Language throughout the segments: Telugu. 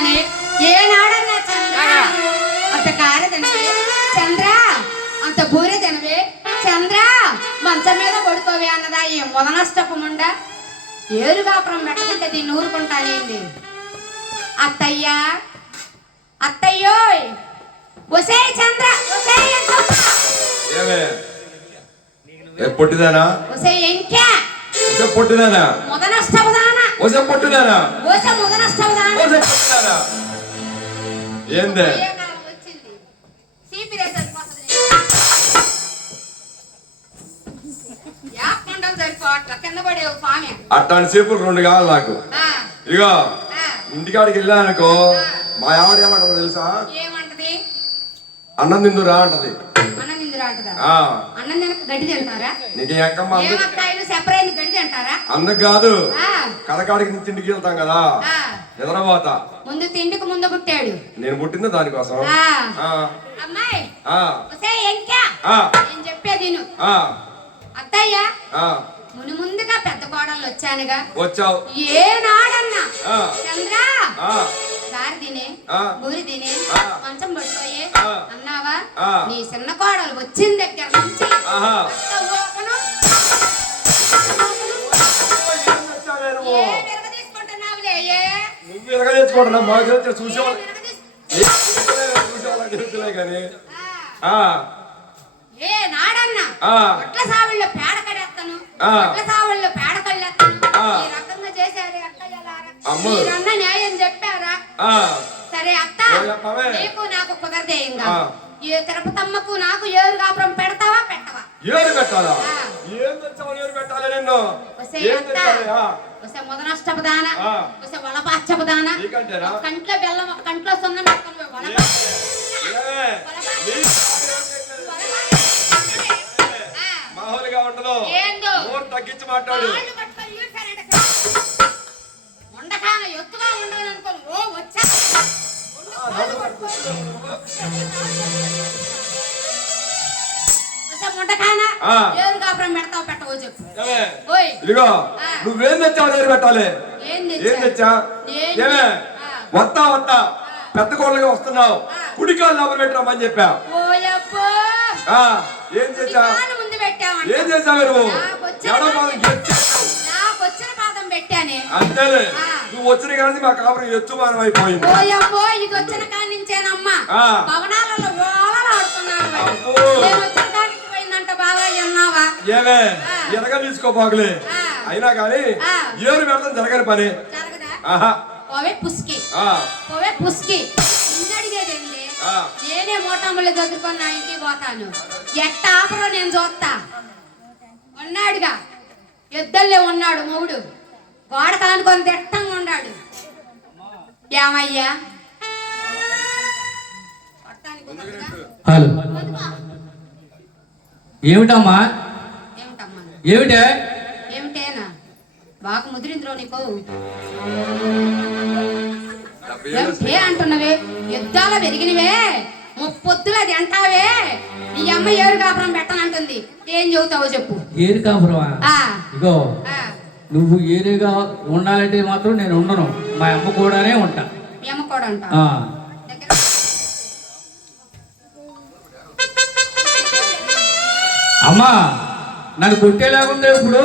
కానీ ఏనాడన్నా చంద్ర అంత కారదంటే చంద్ర అంత బూరె తినవే చంద్ర మంచం మీద పడుకోవే అన్నదా ఈ మొదనష్టపముండ ఏరుగాపురం పెట్టకుంటే దీన్ని ఊరుకుంటానేంది అత్తయ్యా అత్తయ్యోయ్ ఒసే చంద్ర ఒసే పొట్టిదానా ఒసే ఎంకే పొట్టిదానా మొదనష్టపదానా ఒసే పొట్టిదానా ఒసే మొదనష్టపదానా ఒసే పొట్టిదానా ఏందే వచ్చింది సీపీ రేసర్ పోతది యా కొండలు సరిపోట్ల కింద పడేవు స్వామి అట్లాంటి సేపులు 2 కావాలి నాకు ఇదిగో ఇంటికాడికి వెళ్ళానుకో మా ఆవిడ ఏమంటదో తెలుసా ఏమంటది అన్నం తిందురా అంటది అన్నం తిందురా అంటదా ఆ అన్నం తినక గడ్డి తింటారా నీకు ఎక్కమ్మ ఏమక్కాయలు సెపరేట్ గడ్డి తింటారా అందుకు కాదు కడకాడికి తిండికి వెళ్తాం కదా నిద్రపోతా ముందు తిండికి ముందు పుట్టాడు నేను పుట్టింది దానికోసం అమ్మాయి ఇంకా నేను చెప్పేది అత్తయ్య మును ముందుగా పెద్ద కోడలు వచ్చానుగా వచ్చావు ఏనాడన్నా చంద్ర గారి తినే ఊరి తినే మంచం పడిపోయే అన్నావా నీ చిన్న కోడలు వచ్చిన దగ్గర నుంచి ఏ నాడన్నా ఒట్ల సావిళ్ళ పేడ కడేస్తాను ఒట్ల సావిళ్ళ పేడ కళ్ళేస్తాను ఈ రకంగా చేశారు మీరన్న న్యాయం చెప్పారా సరే అత్త నీకు నాకు కుదరదే ఇంకా ఏ తిరుపతమ్మకు నాకు ఏరు కాపురం పెడతావా పెట్టవా ఏరు పెట్టాలా ఏం తెచ్చావు ఏరు పెట్టాలి నిన్ను ఏం తెచ్చాలి ఒసే మొదనష్టపదాన ఒసే వలపాచ్చపదాన కంట్లో బెల్లం కంట్లో సున్నం పెట్టుకొని మామూలుగా ఉండదు నోరు తగ్గించి మాట్లాడు ఉండకాన ఎత్తుగా ఉండదు అనుకోను ఓ వచ్చా ఉండకాన ఏరు కాపురం పెడతావు పెట్టవో చెప్పు ఇదిగో నువ్వేం తెచ్చావు ఏరు పెట్టాలి ఏం తెచ్చా ఏమే వస్తా వస్తా పెద్ద కోళ్ళగా వస్తున్నావు కుడికాళ్ళు ఎవరు పెట్టరామని చెప్పా ఏం చేసా ఏం చేసావు నువ్వు అంతేలే నువ్వు వచ్చిన కానీ మా కాపురం ఎత్తుమానం అయిపోయింది ఇది వచ్చిన కాడి నుంచేనమ్మా భవనాలలో పోయిందంట బాగా విన్నావా ఏమే ఎనగా తీసుకోబాగులే అయినా కానీ ఏరు పెడతాం జరగని పని పోవే పుస్కి పోవే పుస్కి అడిగేదేంటి నేనే మోటాముళ్ళు చదువుకొని నా ఇంటికి పోతాను ఎట్ట ఆపరో నేను చూస్తా ఉన్నాడుగా ఎద్దల్లే ఉన్నాడు మొగుడు గోడ కానుకొని దట్టంగా ఉన్నాడు ఏమయ్యా హలో ఏమిటమ్మా ఏమిటమ్మా ఏమిటే ఏమిటేనా బాగా ముదిరింద్రో నీకు ఏమిటే అంటున్నవే యుద్ధాలు పెరిగినవే ముప్పొద్దులు అది అంటావే నీ అమ్మ ఏరు కాపురం పెట్టనంటుంది ఏం చెబుతావో చెప్పు ఏరు కాపురమా ఇగో నువ్వు ఏరుగా ఉండాలంటే మాత్రం నేను ఉండను మా అమ్మ కూడానే ఉంటా మీ అమ్మ కూడా ఉంటా అమ్మా నన్ను కొట్టేలాగుంది ఇప్పుడు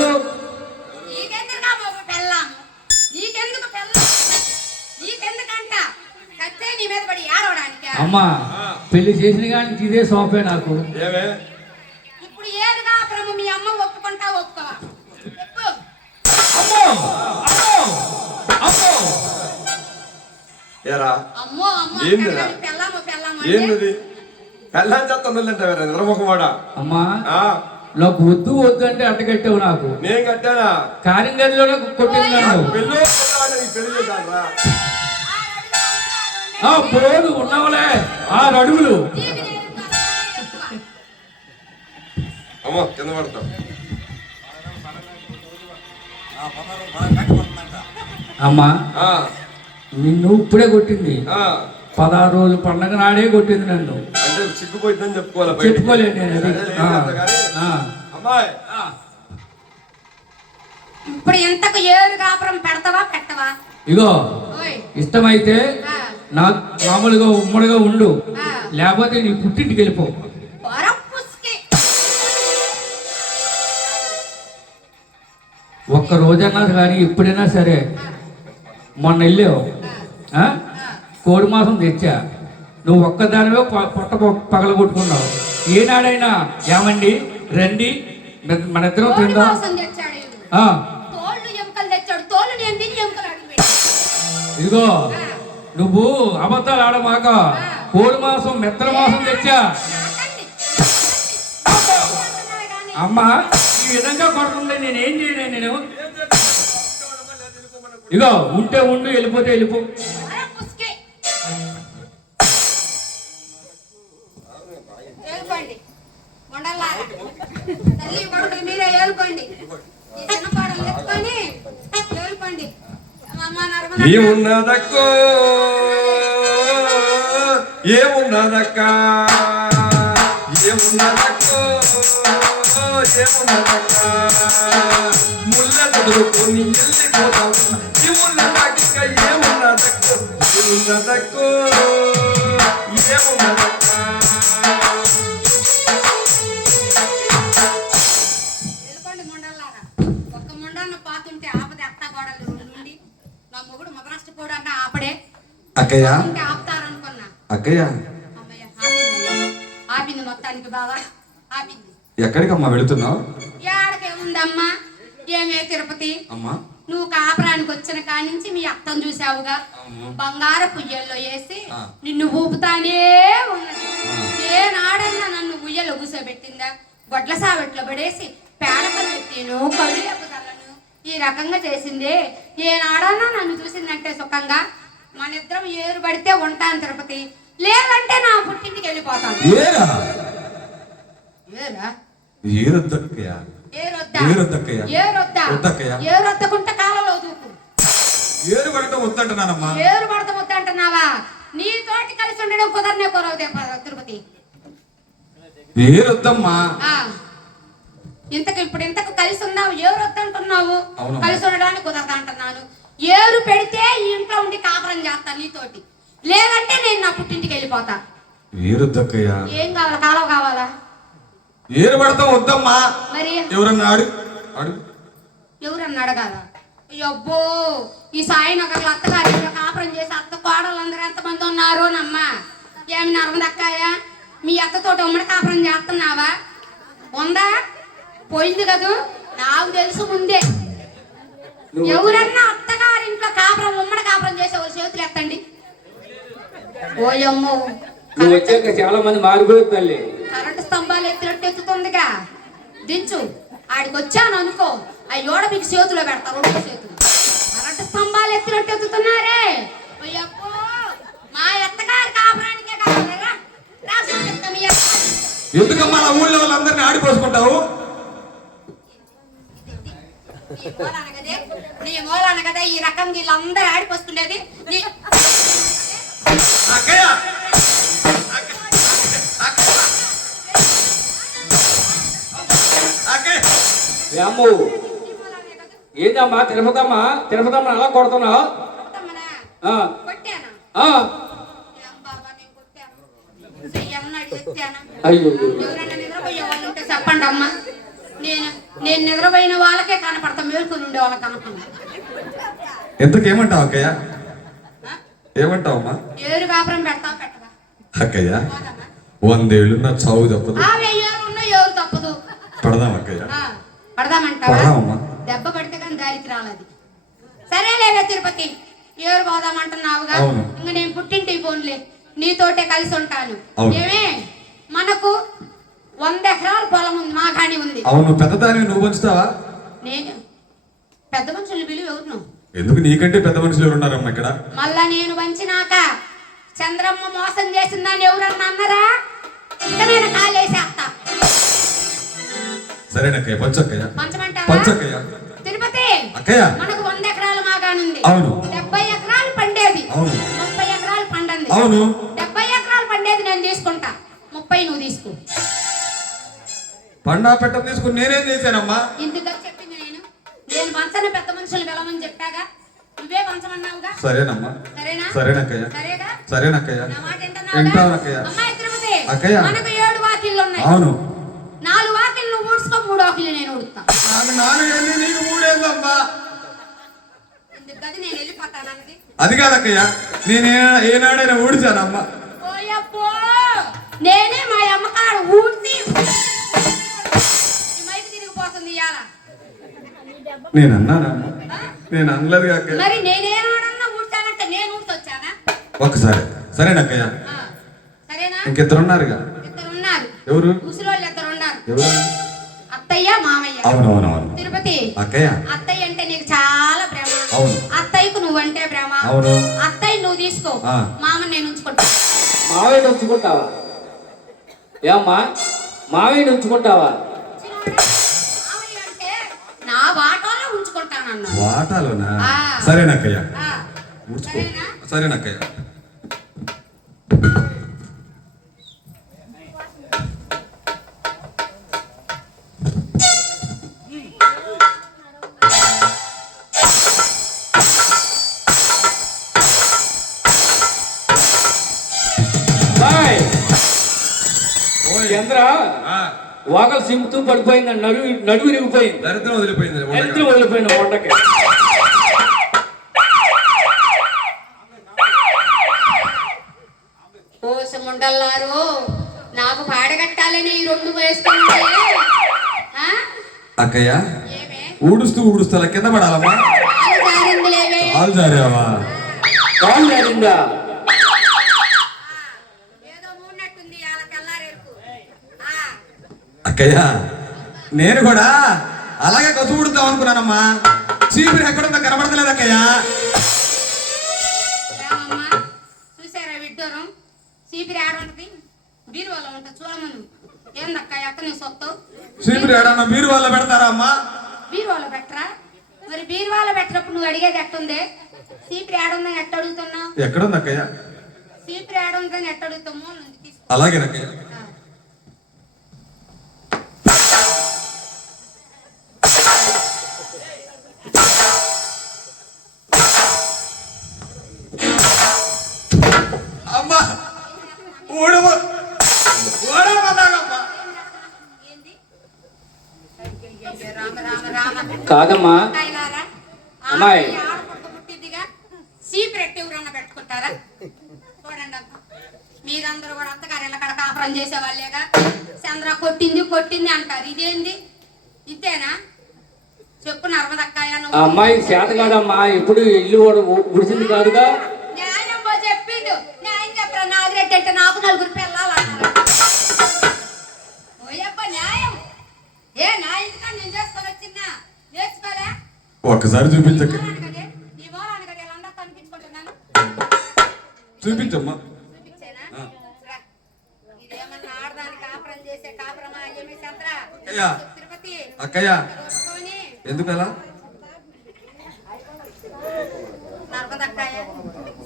అమ్మా పెళ్లి చేసిన కానీ ఇదే సోఫే నాకు ఇప్పుడు ఏది కాపురము మీ అమ్మ ఒప్పుకుంటా ఒప్పుకోవా ఏంది పెళ్ళాం చేస్తుందంటే నిద్రముఖమాడా అమ్మా నాకు వద్దు వద్దు అంటే అడ్డగట్టావు నాకు నేను కట్టానా కారింగల్లోనే కొట్టింది నన్ను పెళ్ళి చేశాను పోదు ఉన్నవలే 6 అడుగులు అమ్మో కింద పడతాం అమ్మా నిన్ను ఇప్పుడే కొట్టింది 16 రోజులు పండగ నాడే కొట్టింది నన్ను అంటే సిగ్గుపోయిందని చెప్పుకోలేదు నేను అమ్మాయి ఇప్పుడు ఎంతకు ఏరు కాపురం పెడతావా పెట్టవా ఇగో ఇష్టమైతే నాకు మామూలుగా ఉమ్మడిగా ఉండు, ఆ. లేకపోతే నీ పుట్టింటికి వెళ్ళిపో. పొర పుస్కి. ఒక్క రోజన్నా కానీ ఎప్పుడైనా సరే, మొన్న వెళ్ళావు కోడి మాసం తెచ్చా, నువ్వు ఒక్కదానివే పొట్ట పగలగొట్టుకున్నావు. ఏనాడైనా ఏమండి రండి మన ఇద్దరం కోడి తిందాం. మాంసం తెచ్చాడు ఈయన. ఆ, తోళ్ళు ఎముకలు తెచ్చాడు. తోళ్ళు నేను తిని ఎముకలు అడిగి ఇదిగో నువ్వు అబద్ధాలు ఆడమాక. కోడి మాసం మెత్తల మాసం తెచ్చా. అమ్మా ఈ విధంగా కొడుతుంటే నేనేం చేయను. నేను ఇగో ఉంటే ఉండు, వెళ్ళిపోతే వెళ్ళిపో. ఏలుకోండి మొండల్లారా. తల్లి కొడుకులు మీరే ఏలుకోండి. ఈ చిన్న పాడలు ఎత్తుకొని ఏలుకోండి. అమ్మ నరమల ఏమున్నదక్కో ఏమున్నదక్క ఏమున్నదక్కో ఏమున్నదక్క ముళ్ళ చదువుకొని వెళ్ళిపోతావు. ఏమున్నదక్క ఏమున్నదక్కో ఏమున్నదక్కో ఏమున్నదక్క. ఏలుకోండి మొండల్లారా. ఒక్క మొండన్న పాతుంటే ఆపదే అత్త గోడలు నుండి. నా మొగుడు మొదనష్టపోడు అన్న ఆపడే. అక్కయ్య ఉంటే ఆపుతారనుకున్నా. అక్కయ్య అమ్మయ్య ఆపింది. ఆపింది మొత్తానికి బాగా ఆపింది. ఎక్కడికమ్మా వెళుతున్నావు? ఏడకేముందమ్మా, ఏమే తిరుపతి, అమ్మా నువ్వు కాపురానికి వచ్చిన కాడి నుంచి మీ అత్తను చూసావుగా, బంగారు పుయ్యల్లో వేసి నిన్ను ఊపుతానే ఉన్నది. ఏనాడైనా నన్ను ఉయ్యలో కూసోబెట్టిందా? గొడ్ల సావెట్లో పడేసి పేడకలు పెట్టిను, కళ్ళు ఎప్పుదలను ఈ రకంగా చేసిందే. ఏనాడన్నా నన్ను చూసిందంటే సుఖంగా మన ఇద్దరం ఏరు పడితే ఉంటాను తిరుపతి, లేదంటే నా పుట్టింటికి వెళ్ళిపోతాను. ఏరా ఏరా ఏరొద్దక్కయ్య ఏరొద్దా? ఏరొద్దక్కయ్య ఏరొద్దా? వద్దక్కయ్య. ఏరొద్దకుంటే కాలంలో దూకు. ఏరు పడటం వద్దంటున్నానమ్మా. ఏరు పడత వద్దంటున్నావా? నీతోటి కలిసి ఉండడం కుదరనే కురవదే తిరుపతి. ఏరొద్దమ్మా. ఆ ఇంతకు కలిసి ఉన్నావు, ఏరు వద్దంటున్నావు. అవునమ్మా. కలిసి ఉండడానికి కుదరదు అంటున్నాను. ఏరు పెడితే ఈ ఇంట్లో ఉండి కాపురం చేస్తాను నీతోటి, లేదంటే నేను నా పుట్టింటికి వెళ్ళిపోతా. ఏరొద్దక్కయ్య. ఏం కావాలా? కాలువ కావాలా? ఏరు పడతాం వద్దమ్మా. మరి ఎవరన్నా అడుగు అడుగు. ఎవరన్నా అడగాల? అబ్బో, ఈ సాయినగర్లో అత్తగారి కాపురం చేసి అత్త కోడలందరూ ఎంతమంది ఉన్నారో నమ్మా. ఏమి నరమదక్కాయ, మీ అత్తతోటి ఉమ్మడి కాపురం చేస్తున్నావా? ఉందా? పోయింది కదూ. నాకు తెలుసు ముందే. ఎవరన్నా అత్తగారింట్లో కాపురం ఉమ్మడి కాపురం చేసే వాళ్ళు చేతులు ఎత్తండి. ఓయమ్మో, నువ్వు వచ్చాక చాలా మంది మారిపోయారు తల్లి. కరెంటు స్తంభాలు ఎత్తినట్టు ఎత్తుతుందిగా. దించు. ఆడికి వచ్చాను అనుకో, అవి ఓడ మీకు చేతిలో పెడతారు. రెండు చేతులు కరెంటు స్తంభాలు ఎత్తినట్టు ఎత్తుతున్నారే. అయ్యప్పో, మా ఎత్తగారి కాపురానికే కావాలరా. ఎందుకమ్మా నా ఊళ్ళో వాళ్ళందరినీ ఆడిపోసుకుంటావు? నీ మూలాన కదా ఈ రకం వీళ్ళందరూ ఆడిపోస్తుండేది. అక్కయ్య అమ్ము ఏందమ్మా తిరుపతమ్మా, తిరుపతమ్మ అలా కొడుతున్నావు? అయ్యో చెప్పండి అమ్మా. నేను నిద్రపోయిన వాళ్ళకే కనపడతా, మేల్కొని ఉండే వాళ్ళకి కనపడ. ఎంతకేమంటావు అక్కయ్య? ఏమంటావమ్మా? ఏరు కాపురం పెడతావు పెట్టవా? అక్కయ్య 100 ఏళ్ళు నా చావు తప్పదు. ఎవరు తప్పదు. పడదాం అక్కయ్య. పడదామంటావా? పడదామమ్మా. దెబ్బ పడితే కానీ దారికి రాలేదు. సరేలేవే తిరుపతి, ఏరు పోదామంటున్నావుగా. ఇంక నేను పుట్టింటికి పోన్లే, నీతోటే కలిసి ఉంటాను. ఏమే, మనకు 100 ఎకరాల పొలం ఉంది, మా కాని ఉంది. అవును, పెద్దదాన్ని నువ్వు పంచుతావా? నేను పెద్ద మనుషులు పిలువు. ఎవరు? ఎందుకు? నీకంటే పెద్ద మనుషులు ఎవరున్నారమ్మా ఇక్కడ? మళ్ళా నేను వంచినాక చంద్రమ్మ మోసం చేసిందని ఎవరన్నా అన్నారా? ఇంకా నేను కాలేసేస్తా. సరేనక్కయ్య, పంచక్కయ్య. పంచమంటావా? పంచక్కయ్య. తిరుపతి అక్కయ్య, మనకు 100 ఎకరాలు మాగానుంది. అవును. 70 ఎకరాలు పండేది. అవును. 30 ఎకరాలు పండంది. అవును. 70 ఎకరాలు పండేది నేను తీసుకుంటా, 30 నువ్వు తీసుకో. పండా పెట్ట తీసుకుని నేనేం చేశానమ్మా? ఇందుగా చెప్పింది నేను పంచని పెద్ద మనుషులు వెళ్ళమని చెప్పాగా, నువ్వే పంచమన్నావుగా. సరేనమ్మా. సరేనా? సరేనక్కయ్య. సరేగా. సరేనక్కయ్య. నా మాట వింటాను వింటున్నావుగా? అక్కయ్య. అమ్మాయి తిరుపతి, అక్కయ్య. మనకు 7 వాకిళ్ళు ఉన్నాయి. అవును. 4 వాకిళ్ళు నువ్వు ఊడ్చుకో, 3 వాకిళ్ళు నేను ఊడుతా. నాకు 4 ఏళ్ళు, నీకు 3 ఏళ్ళమ్మా. ఎందుకది నేను వెళ్ళిపోతాను అన్నది. అది కాదక్కయ్య, నేను ఏనాడైనా ఊడిచానమ్మా. ఓయబ్బో, నేనే మా అమ్మకాడ ఊడ్చి ఈ మైకి తిరిగిపోతుంది ఇవాళ. నేను అన్నానమ్మా, నేను అనలేదు అక్కయ్య. మరి నేనేమన్నా ఊడ్చానంటే నేను ఊడ్చొచ్చానా? ఒక్కసారి సరేనక్కయ్య. సరేనా? ఇంకిద్దరున్నారుగా. 2 ఉన్నారు. ఎవరు? ముసలోళ్ళు 2 ఉన్నారు. ఎవరు? అత్తయ్య మామయ్య. అవునవునవును. తిరుపతి, అక్కయ్య. అత్తయ్య అంటే నీకు చాలా ప్రేమ. అవును. అత్తయ్యకు నువ్వంటే ప్రేమ. అవును. అత్తయ్య నువ్వు తీసుకో, మామని నేను ఉంచుకుంటా. మావయ్యని ఉంచుకుంటావా? ఏమ్మా, మావయ్యని ఉంచుకుంటావా? మామయ్య అంటే నా వాటాలో ఉంచుకుంటానన్నా. వాటాలోనా? ఆ. సరేనక్కయ్య. ఊడ్చుకో. సరేనా? సరేనక్కయ్య. బాయ్ ఓయ్. చంద్ర, ఆ, వాకలు సింపుతూ పడిపోయింది, నడువు విరిగిపోయింది, దరిద్రం వదిలిపోయింది. దరిద్రం వదిలిపోయింది వంటకి. కోసముండల్లారు, నాకు పాడగట్టాలని ఈ 2 వేసుకున్నాయే. అక్కయ్య, ఏమే ఊడుస్తూ అలా కింద పడాలమ్మా. కాలు జారిందిలేవే. కాలు జారావా? కాలు జారిందా? ఏదో మూడినట్టుంది ఇవాళ తెల్లారేపు. అక్కయ్య, నేను కూడా అలాగే కసు ఊడుతాం అనుకున్నానమ్మా. చీపురు ఎక్కడుందో కనబడతలేదు అక్కయ్య. ఏమమ్మా, చూసారా విడ్డూరం? చీపిరి ఆడుంటది, బీరువాలో ఉంటుంది చూడమను. ఏందక్క ఎక్క నీ సొత్తు? చీపురు ఏడన్నా మీరు వాళ్ళ పెడతారా అమ్మా? బీరువాలో పెట్టరా? మరి బీరువాలో పెట్టినప్పుడు నువ్వు అడిగేది ఎట్టుంది? చీపిరి ఆడుందని ఎట్ట అడుగుతున్నావు? ఎక్కడుంది అక్కయ్య? చీపిరి ఆడుందని ఎట్ట అడుగుతావు? మూల నుంచి తీసుకో. అలాగేనక్కయ్య. అమ్మా, ఏంది? రామ రామ రామ. కాదమ్మా కాయలారా? అమ్మాయి. ఆడపడుకు పుట్టిద్దిగా చీపిరి ఎట్టి ఎవరన్నా పెట్టుకుంటారా? చూడండి అక్క, మీరందరూ కూడా అత్తగారు ఇళ్ళ కాడ కాపురం చేసేవాళ్ళేగా. చంద్ర కొట్టింది అంటారు. ఇదేంది? ఇదేనా? చెప్పు నర్మదక్కాయ. ఆ అమ్మాయి చేత కాదమ్మా, ఎప్పుడు ఇల్లు ఉడిసింది కాదుగా. న్యాయం చెప్పిండు. న్యాయం చెప్పరా? నాగిరెడ్డి అంటే నాకు 4 పిల్లలు. ఓయప్ప న్యాయం ఏ నా ఇంటికా నేను చేసుకొని వచ్చిన్నా నేర్చుకోలే. ఒక్కసారి చూపించక్క. నీ మూలాన్ని కదా ఇలా కనిపించుకుంటున్నాను. చూపించమ్మా. చూపించేనా? రా. ఇదేమన్నా ఆడదానికి కాపురం చేసే కాపురమా? ఏమే చంద్ర అక్కయ్య. తిరుపతి అక్కయ్య, చూసుకొని ఎందుకలా? నర్మదక్కాయ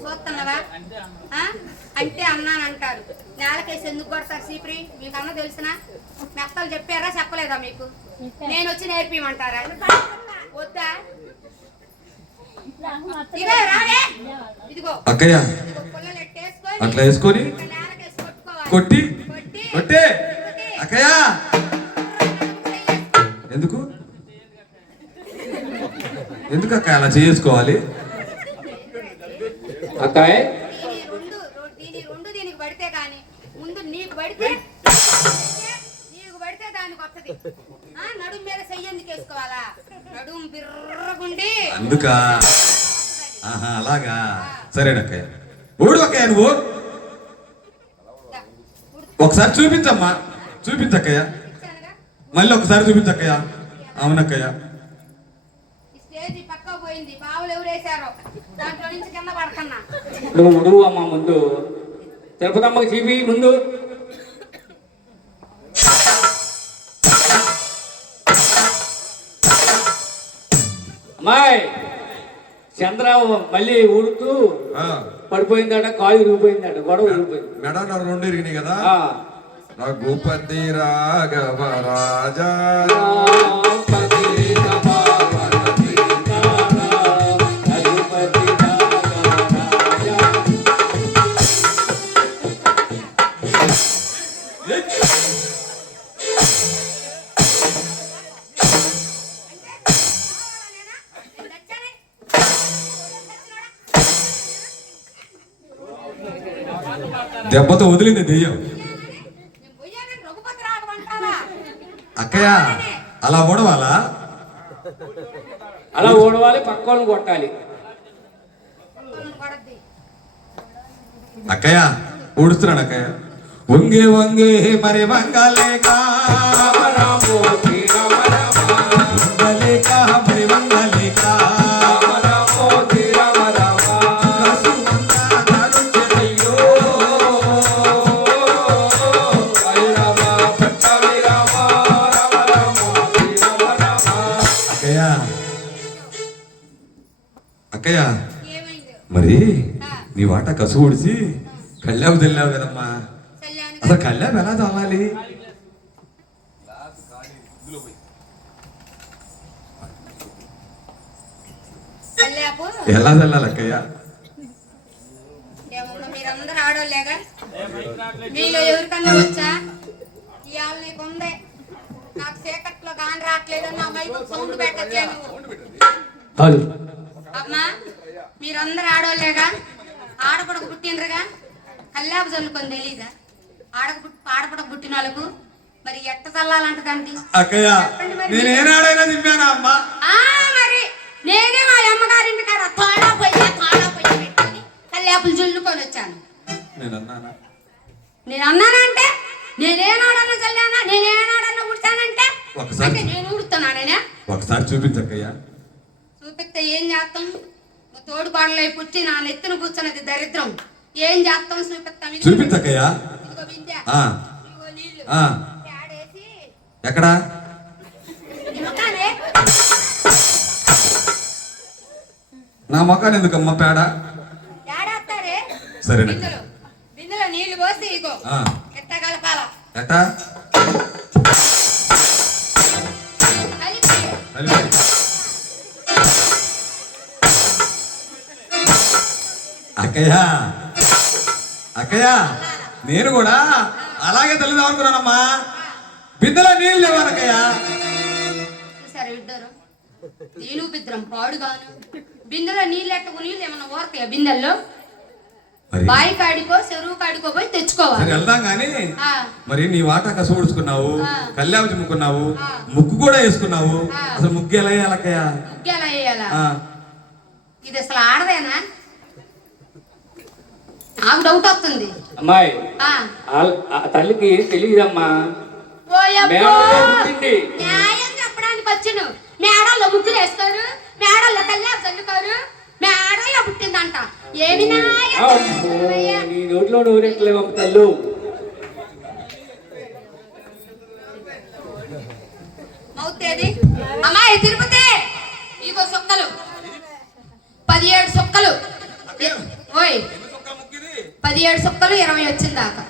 చూస్తున్నావా? అంటే అన్నాను అంటారు. నేలకేసి ఎందుకు కొడతారు చీపురి? మీకు అన్న తెలిసిన మెత్తలు చెప్పారా చెప్పలేదా మీకు? నేను వచ్చి నేర్పిమంటారా? వద్దా? ఇదే రావే. ఇదిగో అక్కయ్య, ఇదిగో పుల్లలు ఎట్టేసుకొని అట్లా వేసుకొని నేలకేసి కొట్టుకోవాలి. కొట్టి కొట్టి కొట్టే. అక్కయ్య, ఎందుకు ఎందుకు అక్క అలా చేసుకోవాలి? అక్కాయ్, దీనికి పడితే కానీ ముందు నీకు పడితే దానికి వస్తుంది. నడుము మీద చెయ్యందుకు వేసుకోవాలా? నడుము బిర్రగుండి అందుక. అలాగా. సరేనక్కయ్య. ఊడు అక్కయ్య, నువ్వు ఒకసారి చూపించమ్మా. చూపించక్కయ్య, మళ్ళీ ఒకసారి చూపించక్కయ్య. అవునక్కయ్య. స్టేజీ పక్క పోయింది. బావులు ఎవరేసారో దాంట్లో నుంచి కింద పడుతున్నా. నువ్వు ఉడువు అమ్మా ముందు. తిరుపతమ్మకి చూపి ముందు. అమ్మాయి, చంద్ర మళ్ళీ ఊడుతూ పడిపోయిందట, కాలు విరిగిపోయిందట, గొడవ విరిగిపోయింది. మెడ 2 ఇరిగినాయి కదా. ఆ. రఘుపతి రాఘవ రాజా దెబ్బతో వదిలింది దెయ్యం. నేను పోయానని రఘుపతి రాగమంటావా? అక్కయ్య అలా ఓడవాలా? అలా ఓడవాలి, పక్క వాళ్ళని కొట్టాలి. కొడద్ది. అక్కయ్య ఊడుస్తున్నాడు అక్కయ్య. వంగే వంగే మరి వంగలేక రామో శ్రీరామ రామ, వంగలేక మరి వంగలేక రామో శ్రీరామ రామ. కసుమంతా నడుచెదయ్యో. హరి రామ పట్టాభి రామ, రామ రామో శ్రీరామ రామ. అక్కయ్య అక్కయ్య ఏమైంది? మరి ఆ, నీ వాట కసు ఊడిచి కళ్ళాపు తెల్లావు కదమ్మా. కళ్యాణ్ అసలు కళ్ళాపు ఎలా చల్లాలి? కళ్యాపు ఎలా చల్లాలి అక్కయ్య? ఏమన్నా మీరందరూ ఆడోళ్ళేగా? మీలో ఎవరికన్నా వచ్చా? ఇవాళ నీకు ఉంది. నాకు చీకట్లో గాని రావట్లేదని నా మైకు సౌండ్ పెట్టచ్చే నువ్వు. హలో అమ్మా మీరందరూ ఆడోళ్ళేగా? ఆడపడకు పుట్టినరుగా? కల్లాపు చల్లుకొని తెలీదా? ఆడపడకు పుట్టిన వాళ్ళకు మరి ఎట్ట చల్లాలంటదండి? అక్కయ్య నేనేనాడైనా తిప్పానా అమ్మా? మరి నేనే మా అమ్మగారింటి కాడ తోడా పొయ్యి పెట్టుకొని కల్లాపులు జల్లుకొని వచ్చాను. నేనన్నానా? నేను అన్నానంటే నేనేనాడన్నా చల్లానా, నేనేనాడన్నా ఉడతానంటే ఒకసారి- అంటే నేను ఉడుతున్నానేనా? ఒకసారి చూపించక్కయ్య. చూపిస్తే ఏం చేస్తాం? తోడు పాడలై పుట్టి నా నెత్తిన కూర్చున్నది దరిద్రం. ఏం చేస్తాం? చూపిస్తాం. చూపించక్కయ్య. ఇదిగో బిందె, ఆ, ఇదిగో నీళ్లు, ఆ. ఆడేసి ఎక్కడా? నిమ్మకానే నా మొక్కని ఎందుకమ్మా పేడ? ఆడేస్తారే. సరేనండి. బిందెలో నీళ్లు పోసి ఇగో ఆ. ఎట్ట కలపాల ఎట్టా? కలిపి కలిపి. అక్కయ్య అక్కయ్య నేను కూడా అలాగే తెలుద్దాం అనుకున్నానమ్మా. బిందెలో నీళ్ళు లేవనక్కయ్య. చూసారా విడ్డరు? నేను బిద్రం పాడుగాను. బిందెలో నీళ్ళు ఎట్టకు నీళ్ళు ఏమన్నా ఊరతాయా బిందెల్లో? మరి బాయి కాడికో చెరువు కాడికో పోయి సరే తెచ్చుకోవాలి. వెళ్దాం గాని ఆ, మరి నీ వాటా కసూడుచుకున్నావు, ఆ. కల్లాపు చిమ్ముకున్నావు, ఆ. ముగ్గు కూడా వేసుకున్నావు. ఆ. అసలు ముగ్గు ఎలా వేయాలక్కయ్య? ముగ్గు ఎలా వేయాలా? ఆ. ఇది అసలు ఆడదేనా? నాకు డౌట్ వస్తుంది. అమ్మాయి, ఆ, ఆ తల్లికి తెలియదమ్మా. ఓయబ్బో! మేడలో పుట్టింది. న్యాయం చెప్పడానికి వచ్చును. మేడల్లో ముగ్గులు వేస్తారు, మేడల్లో కల్లాపు చల్లుకోరు, మేడల్లో పుట్టిందంట. ఏమి న్యాయం? అమ్మో, నీ నోట్లో నోరెట్లేవు తల్లు. అవుతేది అమ్మాయి తిరుపతి ఇగో సొక్కలు 17 సొక్కలు. ఓయ్ 17 సొక్కలు 20 వచ్చింది దాకా.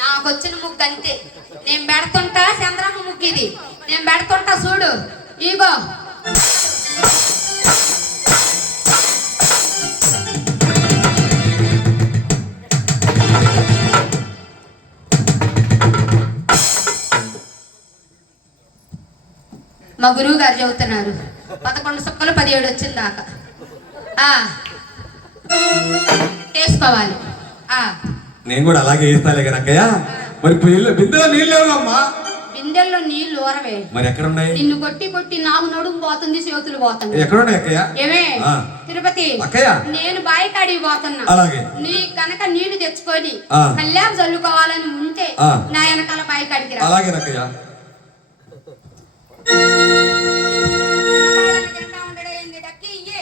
నాకు వచ్చిన ముగ్గు అంతే. నేను పెడుతుంటా చంద్రమ్మ ముగ్గు ఇది. నేను పెడుతుంటా చూడు. ఇగో మా గురువు గారు చెబుతున్నారు 11 సుక్కలు 17 వచ్చింది దాకా వేసుకోవాలి. నేను కూడా అలాగే వేస్తాలే కదా అక్కయ్య. మరి బిందెలో నీళ్ళు లేవమ్మా. బిందెల్లో నీళ్లు ఊరవే. మరి ఎక్కడ ఉన్నాయి? నిన్ను కొట్టి కొట్టి నాకు నడుము పోతుంది, చేతులు పోతుంది. ఎక్కడ ఉన్నాయి అక్కయ్య? ఏమే ఆ. తిరుపతి అక్కయ్య. నేను బాయి కాడికి పోతున్నా. అలాగే. నీ కనుక నీళ్లు తెచ్చుకొని ఆ. కళ్యాణ్ చల్లుకోవాలని ఉంటే ఆ. నా వెనకాల బాయి కాడికి రా. అలాగే అక్కయ్య. తింటా ఉండడే ఏంది డక్కి ఇయ్యే.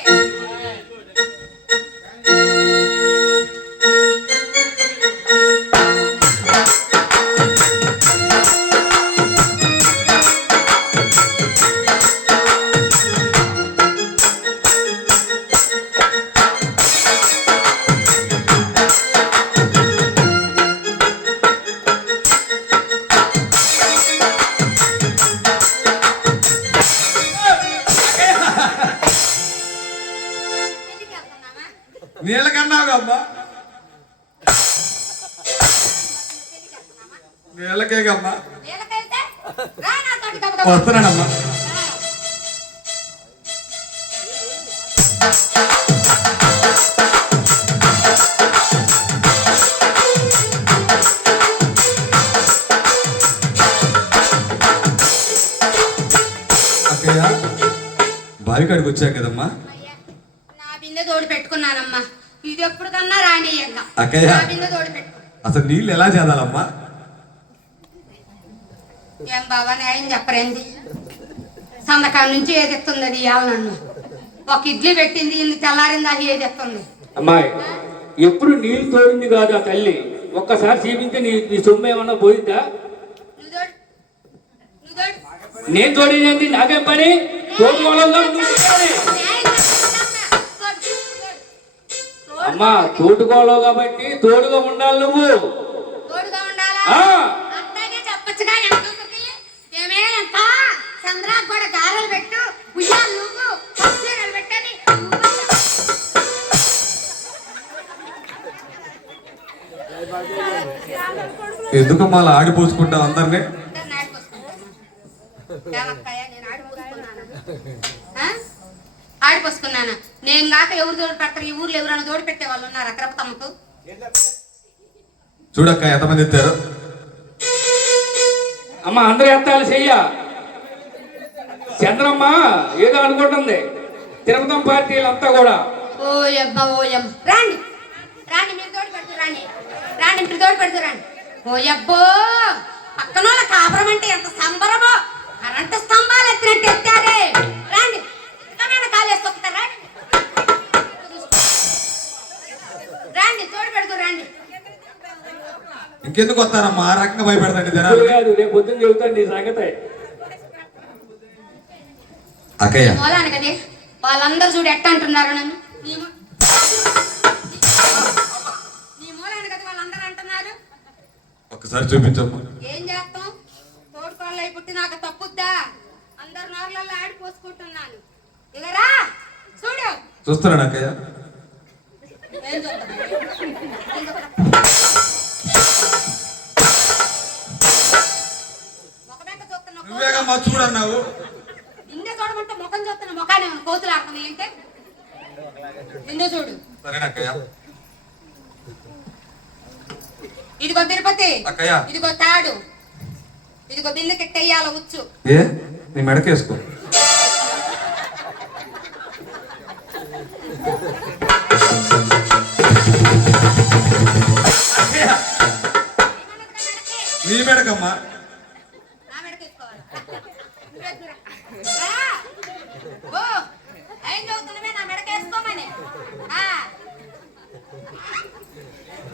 పెళ్ళికి వెళ్తున్నావా? నీళ్ళ కన్నావుగా అమ్మా. పెళ్ళికి వెళ్తున్నావా? నీళ్ళకేగమ్మా. నీళ్ళకెళ్తే రా నాతోటి గబగబా. వస్తున్నానమ్మా. ఆ. బావి కాడికి వచ్చాం కదమ్మా. అయ్యా, నా బిందె తోడు పెట్టుకున్నానమ్మా. ఇది ఎప్పుడు కన్నా రానియ్యంగా అక్కయ్య. నా బిందె తోడు పెట్టు. అసలు నీళ్ళు ఎలా చేదాలమ్మా? ఏం బాబా న్యాయం చెప్పరేంది? సందకాల నుంచి ఏది ఎత్తుంది అది ఇవాళ నన్ను ఒక ఇడ్లీ పెట్టింది, ఇల్లు తెల్లారింది, అది ఏది ఎత్తుంది. అమ్మాయి, ఎప్పుడు నీళ్ళు తోడింది కాదు ఆ తల్లి. ఒక్కసారి చూపించి నీ సొమ్ము ఏమన్నా పోయిద్దా? నువ్వు తోడు, నువ్వు తోడు. నేను తోడేది నాకేం పని? తోడుకోవాలన్నా నువ్వు చేయాలి. న్యాయం చెప్పరేందమ్మా? తోడు, తోడు. అమ్మా, తోడుకోవాలవు కాబట్టి తోడుగా ఉండాలి నువ్వు. తోడుగా ఉండాలా? ఆ. అట్లాగే చెప్పొచ్చుగా. ఎంతకి ఏమే ఎంత చంద్రాకు కూడా గారెలు పెట్టు, ఉయ్యాలు నువ్వు పచ్చీరలు పెట్టని ఎందుకమ్మా అలా ఆడిపోసుకుంటావు అందరినీ? ఆడిపోసుకున్నాను నేను కాక ఎవరు తోడు పెడతారు? ఈ ఊర్లో ఎవరైనా తోడు పెట్టే వాళ్ళు ఉన్నారా? తిరుపతమ్మకు చూడక్క ఎంతమంది ఎత్తారు. అమ్మ, అందరూ ఎత్తాలి చెయ్య. చంద్రమ్మ ఏదో అనుకుంటుంది. తిరుపతం పార్టీలంతా కూడా ఓయబ్బా ఓయమ్మ రాండి రాండి, మీరు తోడు పెడుతూ రాండి, రాండి మీరు తోడు పెడుతూ రాండి. ఓయబ్బో, పక్కన వాళ్ళ కాపురం అంటే ఎంత సంబరమో. కరెంటు స్తంభాలు ఎత్తినట్టు ఎత్తారే. రాండి, ఇంతకమైనా కాలేసి తొక్కుతారా? రాండి తోడు పెడుతూ రాండి. ఇంకెందుకు వస్తారమ్మా? ఆ రకంగా భయపెడతాండి ఇప్పుడు జనాలు. కాదు, రేపు పొద్దున్న చెబుతాను నీ సంగతి. అక్కయ్య, మూలాను కదే వాళ్ళందరూ చూడు ఎట్ట అంటున్నారు నన్ను. నీ మూలాను కదా వాళ్ళందరూ అంటున్నారు. ఒక్కసారి చూపించమ్మా. ఏం చేస్తాం? తోడుకోళ్ళై పుట్టి నాకు తప్పుద్దా? అందరు నోర్లలో ఆడిపోసుకుంటున్నాను. ఇగరా చూడు. చూస్తున్నాడు అక్కయ్య. ఏం చూద్దాం? ముఖమేక చూస్తున్నా, నువ్వేగమ్మా చూడన్నావు. నిన్నే చూడమంటే ముఖం చూస్తున్నా. ముఖాన్ని ఏమన్నా కోతులు ఆడుతున్నాయి అంటే నిన్నే చూడు. సరేనక్కయ్య. ఇదిగో తిరుపతి, అక్కయ్య. ఇదిగో తాడు, ఇదిగో బిందెకెట్టేయాల ఉచ్చు. ఏ నీ మెడకేసుకో. నీ మెడకమ్మా. నా మెడకేసుకోవాలి. రా. ఓ, ఏం చదువుతున్నావే? నా మెడకేసుకోమని.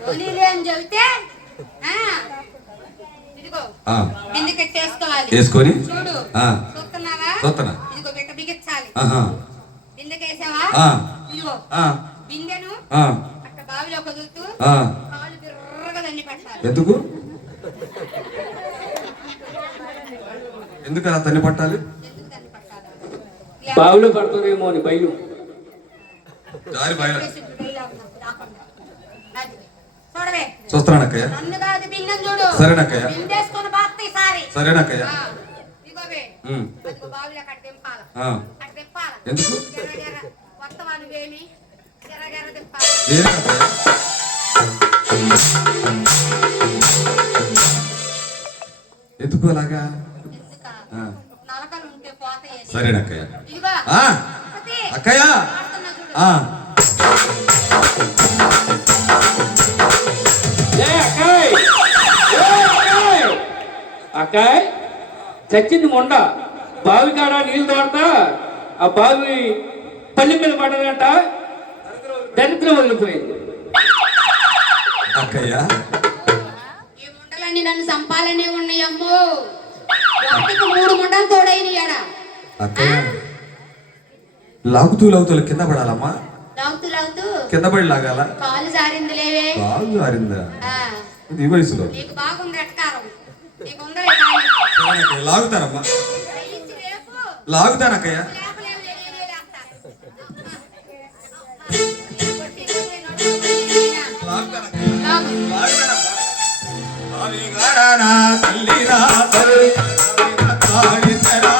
పోనీలే అని చెబితే ఇదిగో ఆ, బిందెకెట్టేసుకోవాలి. వేసుకొని చూడు. ఆ. చూస్తున్నావా? చూస్తున్నా. ఇదిగో బిడ్డ బిగించాలి. ఆహా. బిందెకేసావా? ఆ. ఇదిగో ఆ. బిందెను ఆ. అక్కడ బావిలో కదులుతూ ఆ. కాలు బిర్రగా దండి పెట్టాలి. ఎందుకు? ఎందుకు అలా తన్ని పట్టాలి? ఎందుకు దండి పట్టాలి? బావిలో పడుతుందేమో అని భయం. దారి బయట చూడవే. చూస్తున్నాను అక్కయ్య. నన్ను కాదు బిందెను చూడు. సరేనక్కయ్య. బిందెసుకొని బాత్త ఈసారి. సరేనక్కయ్య. ఇదిగోవే. ఉమ్. అదిగో బావిలో అక్కడ దింపాలి. ఆ. అక్కడ దింపాలి. ఎందుకు? గెరగెర వస్తావా నువ్వేమి? గెరగెర దింపాలి. దేనికక్కయ్య? ఎందుకు అలాగా? ఎందుకా? ఆ. నలకలు ఉంటే పోతాయి. సరేనక్కయ్య. ఇదిగో ఆ. తిరుపతి, అక్కయ్య. ఆడుతున్నా చూడు. ఆ. అక్కాయ్, అక్కాయ్, చచ్చింది మొండ. బావి కాడ నీళ్ళు తోడతా ఆ బావి పల్లి మీద పడదంట. దరిద్రం వదిలిపోయింది. అక్కయ్య, ఈ ముండలన్నీ నన్ను చంపాలనే ఉన్నాయమ్మో. ఒకటికి 3 ముండలు తోడైనయాడ. అక్కయ్య, లాగుతూ లాగుతూ కింద పడాలమ్మా. లాగుతూ లాగుతూ కింద పడి లాగాల. కాలు జారింది లేవే. బాగా జారిందా? ఆ, ఇది ఈ వయసులో. నీకు బాగుంది ఎట్కారం. నీకు ఉందా సరేనక్కయ్య, లాగుతానమ్మా. లాగుతానక్కయ్య. లాగుతానక్కయ్య. లాగుతానమ్మా. ఆవిగాడనా తల్లిరా తల్లి, తాగితరా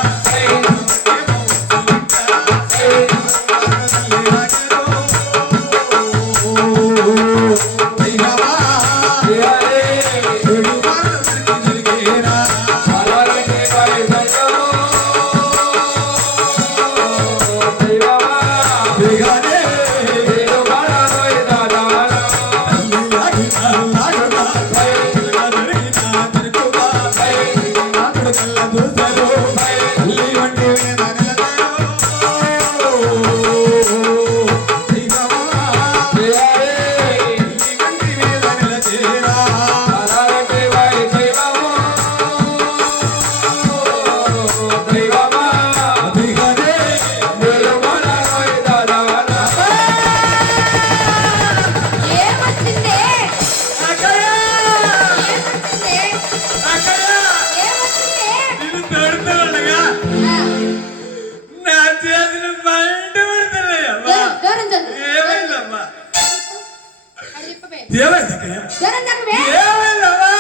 ఏమైంది అక్కయ్య? దూరం జరగవే. ఏమైందమ్మా?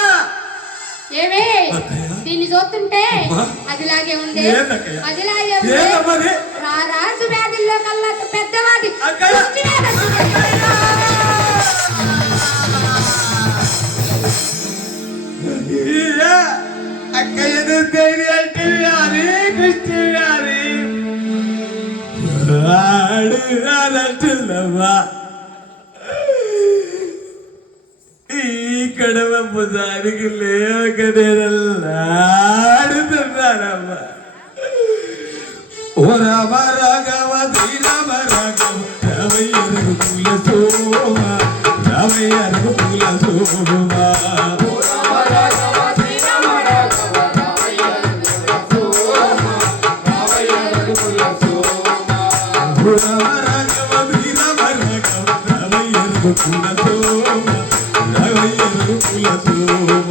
ఏమే అక్కయ్య. దీన్ని చూస్తుంటే అమ్మా. అదిలాగే ఉంది. ఏందక్కయ్య? అదిలాగే ఉంది. ఏందమ్మా అది? రాజు వ్యాధుల్లో కల్లా పెద్దవాది అక్కయ్య. కుష్టి వ్యాధి. అయ్యా, అక్కయ్యను తెలియంటే వ్యాధి, కుష్టి వ్యాధి. వాడు అనంటున్నమ్మా. ఈ కడవ బుధానికి లేవక నేనల్లాడుతున్నానమ్మా. ఓ రామ రాఘవ శ్రీ రామ రాఘవ రామయ్య రఘుకుల సోమ రామయ్య రఘుకుల సోమ. ఓ రామ రాఘవ శ్రీ రామ రాఘవ రామయ్య రఘుకుల సోమ రామయ్య రఘుకుల సోమ. ఓ రామ రాఘవ శ్రీ రామ రాఘవ రామయ్య రఘుకుల సోమ రామయ్య రఘుకుల సోమ.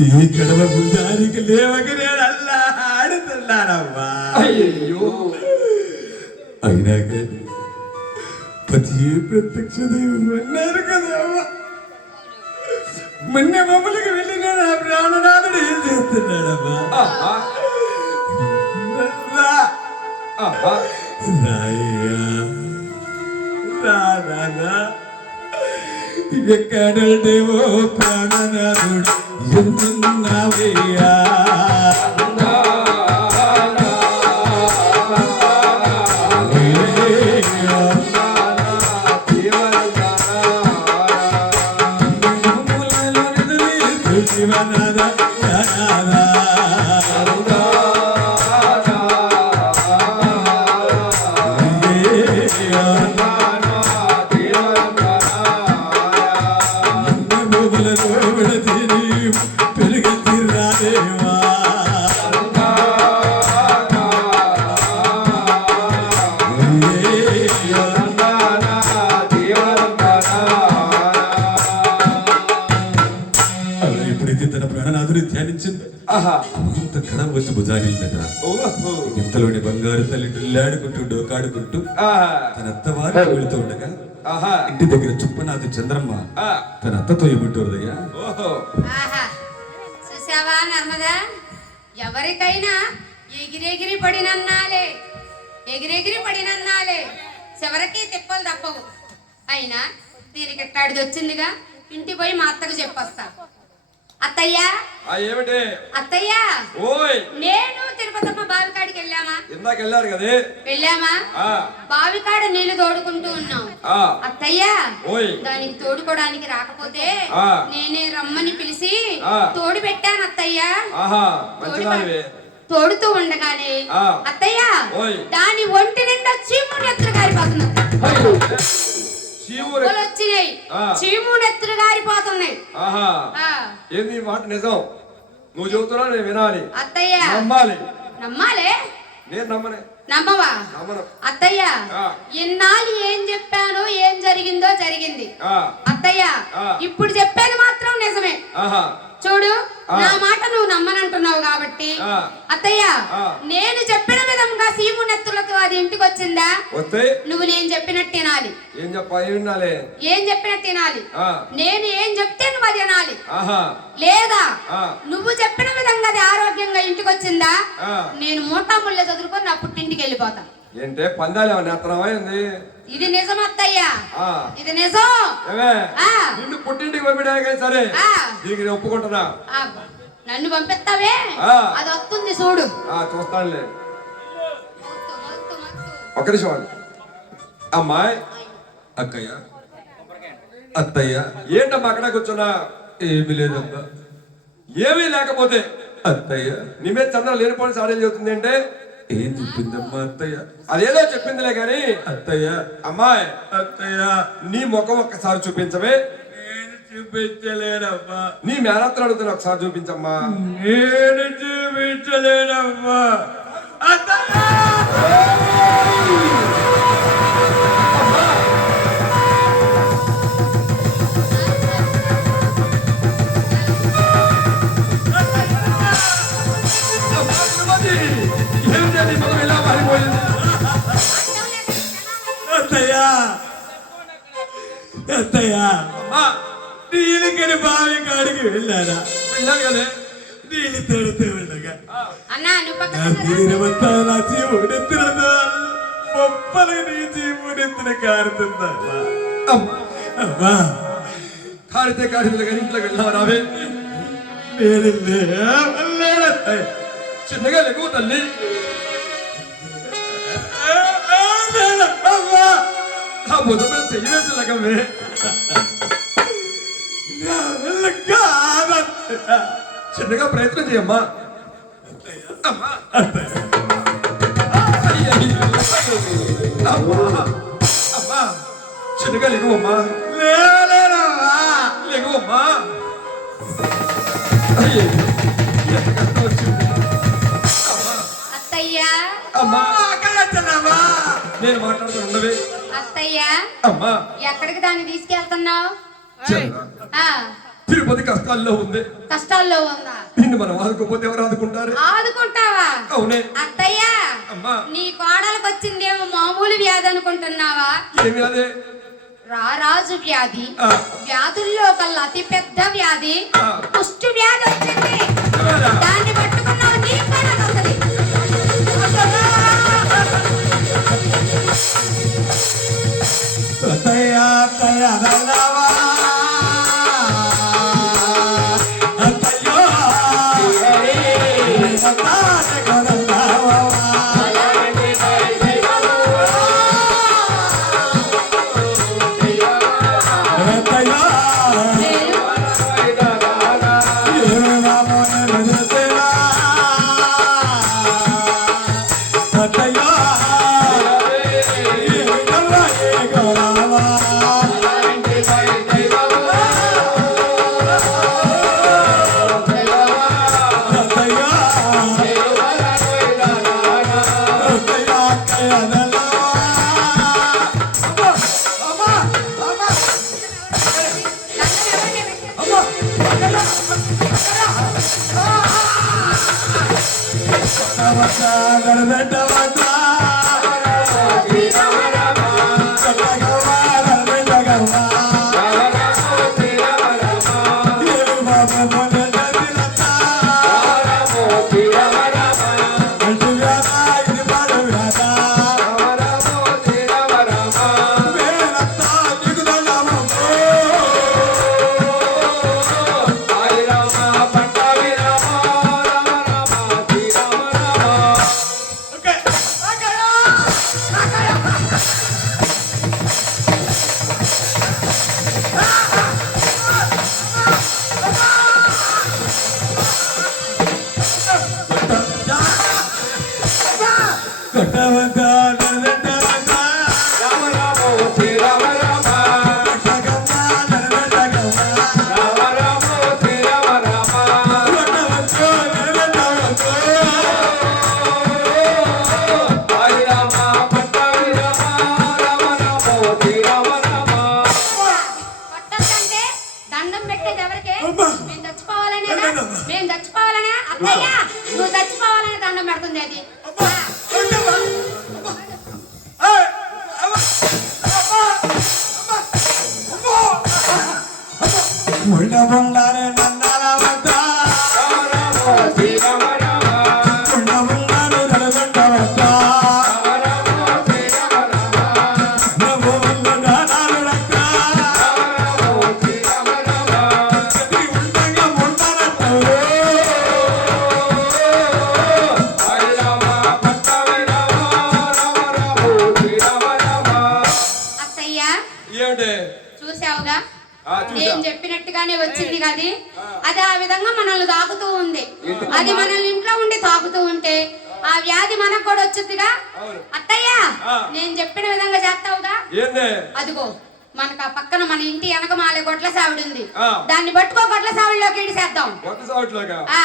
ఈ కడవ బుద్ధానికి లేవక నేను అల్లా ఆడుతున్నానమ్మా. అయ్యో అయినా కానీ పతి ప్రత్యక్ష దైవం అన్నారు కదమ్మా. మొన్న మమ్మల్ని వెళ్ళిన నా ప్రాణనాథుడు ఏం చేస్తున్నాడమ్మా? ఆహా రా. ఆహా రాయ్యా. రా నాన్నా. ఎక్కడేవో ప్రాణనాథుడు ఎందున్నావయ్యా? ధ్యానించింది. ఇంత కడ వచ్చి భుజానిందట. ఇంతలోని బంగారు తల్లి డుల్లాడుకుంటూ డోకాడుకుంటూ తన అత్తవారి వెళుతూ ఉండగా ఇంటి దగ్గర చుప్పనాథి చంద్రమ్మ తన అత్తతో ఏమంటారుదయ్యా? చూసావా నర్మదా, ఎవరికైనా ఎగిరెగిరి పడినన్నాలే, ఎగిరెగిరి పడినన్నాలే, చివరికి తిప్పలు తప్పవు. అయినా దీనికి ఎట్టాడిది వచ్చిందిగా, ఇంటి పోయి మా అత్తకు చెప్పొస్తా. అత్తయ్యా ఏమిటి? అత్తయ్యా ఓయ్ నేను తిరుపతమ్మ బావికాడికి వెళ్ళామా? ఇందాక వెళ్ళారు కదే. వెళ్ళామా? బావికాడ నీళ్లు తోడుకుంటూ ఉన్నాం. అత్తయ్యా దానికి తోడుకోవడానికి రాకపోతే నేనే రమ్మని పిలిచి తోడు పెట్టాను అత్తయ్యా. తోడుతూ ఉండగానే అత్తయ్యా దాని ఒంటి నిండా చీములు ఎత్తులు కారిపోతున్నాయి, వచ్చినాయి. చీము నెత్తులు గారిపోతున్నాయి. ఆహా ఏంది ఈ మాట నిజం? నువ్వు చెబుతున్నా నేను వినాలి, అత్తయ్య. నమ్మాలి. నమ్మాలే? నేను నమ్మనే. నమ్మవా? నమ్మను. అత్తయ్య, ఇన్నాళ్ళు ఏం చెప్పానో ఏం జరిగిందో జరిగింది. అత్తయ్య, ఇప్పుడు చెప్పేది మాత్రం నిజమే. చూడు, నా మాట నువ్వు నమ్మనంటున్నావు కాబట్టి అత్తయ్య, నేను చెప్పిన విధంగా సీము నెత్తులకు అది ఇంటికి వచ్చిందా? నువ్వు నేను చెప్పినట్టు వినాలి. ఏం చెప్పినట్టు వినాలి. నేను ఏం చెప్తే నువ్వు అది వినాలి. లేదా నువ్వు చెప్పిన విధంగా అది ఆరోగ్యంగా ఇంటికి వచ్చిందా, నేను మూటా ముళ్ళ చదువుకొని నా పుట్టింటికి వెళ్ళిపోతా. ఏంటే పందాలు ఏమన్నా ఏంది? ఇది నిజం అత్తయ్య, ఇది నిజం. నిన్ను పుట్టింటికి పంపించడానికి సరే, దీనికి నేను ఒప్పుకుంటున్నా. నన్ను పంపిస్తావే, అది వస్తుంది చూడు. చూస్తానులే. ఒక్క నిమిషం. అమ్మాయి, అక్కయ్య, అత్తయ్య, ఏంటమ్మా అక్కడే కూర్చున్నా? ఏమీ లేదమ్మా. ఏమీ లేకపోతే అత్తయ్య నీ మీద చంద్ర లేనిపోని సాడేం చెబుతుంది అంటే? ఏం చెప్పిందమ్మా అత్తయ్య? అదేదో చెప్పిందిలే గాని. అత్తయ్య, అమ్మాయి, అత్తయ్య, నీ ముఖం ఒక్కసారి చూపించవే. నేను చూపించలేనమ్మా. నీ మేనత్తలు అడుగుతున్నా, ఒకసారి చూపించమ్మా. నేను చూపించలేనమ్మా. అత్తయ్య, అత్తయ్య, నీళ్ళకని బావి కాడికి వెళ్ళారా? వెళ్ళాను కదా. నీళ్ళు తడుతూ ఉండగా అన్నా, నా జీవుడెత్తులతో మొప్పలుగా నీ జీవుడెత్తున కారుతుందమ్మా. అమ్మా, కాడితే కాడింది కానీ ఇంట్లోకి వెళ్ళావు రావే. చిన్నగా లెగు తల్లి. బుధ మీద చెయ్యి వేసి లెగవే. చిన్నగా ప్రయత్నం చేయమ్మా. అమ్మా, చిన్నగా లెగువమ్మా. లెగువమ్మా. అత్తయ్య, అమ్మా, నేను మాట్లాడుతూ ఉండవే. అత్తయ్య, అమ్మా, ఎక్కడికి దాన్ని తీసుకెళ్తున్నావు? తిరుపతి కష్టాల్లో ఉంది. కష్టాల్లో ఉందా? నిన్ను మనం ఆదుకోపోతే ఎవరు ఆదుకుంటారు? ఆదుకుంటావా? అవునే. అత్తయ్య, నీ కోడలకు వచ్చిందేమో మామూలు వ్యాధి అనుకుంటున్నావా? ఏమి అదే? రారాజు వ్యాధి. వ్యాధుల్లో కల్లా అతి పెద్ద వ్యాధి కుష్టు వ్యాధి వచ్చింది. దాన్ని పట్టుకున్నావు, నీ కూడా వస్తుంది. అత్తయ్య, అత్తయ్య, వెళ్ళవా? శ్రీరామ రామ. కొట్టొద్దంటే దండం పెట్టేది ఎవరికే? అమ్మా. మేము చచ్చిపోవాలనేనా? అమ్మా. మేము చచ్చిపోవాలనే అత్తయ్య నువ్వు చచ్చిపోవాలనే దండం పెడుతుంది అది. ముళ్ళ బొండారే నందాల వద్ద శ్రీరామ రామ. ముళ్ళ బొండారు నడగంట వద్ద శ్రీరామ రామ. నవ్వు వల్ల నానాలు రక్త శ్రీరామ రామ. ప్రతి ఉండంగా ముందరంటారు హరి రామ పట్టాభి రామ. రామ రామ శ్రీరామ రామ. అత్తయ్య ఏమిటి? చూసావుగా చూసా. నేను చెప్పినట్టుగానే వచ్చింది కది అది ఆ విధంగా మనల్ని తాకుతూ ఉంది. అది మనల్ని ఇంట్లో ఉండి తాకుతూ ఉంటే ఆ వ్యాధి మనకు కూడా వచ్చిందిగా. అవును. అత్తయ్య ఆ. నేను చెప్పిన విధంగా చేస్తావుగా. ఏంది? అదిగో మనకు ఆ పక్కన మన ఇంటి వెనక మాలే గొడ్ల సావిడి ఉంది. ఆ. దాన్ని పట్టుకో గొడ్ల సావిడిలోకి ఇడిసేద్దాం. కొత్త సాగుట్లోగా ఆ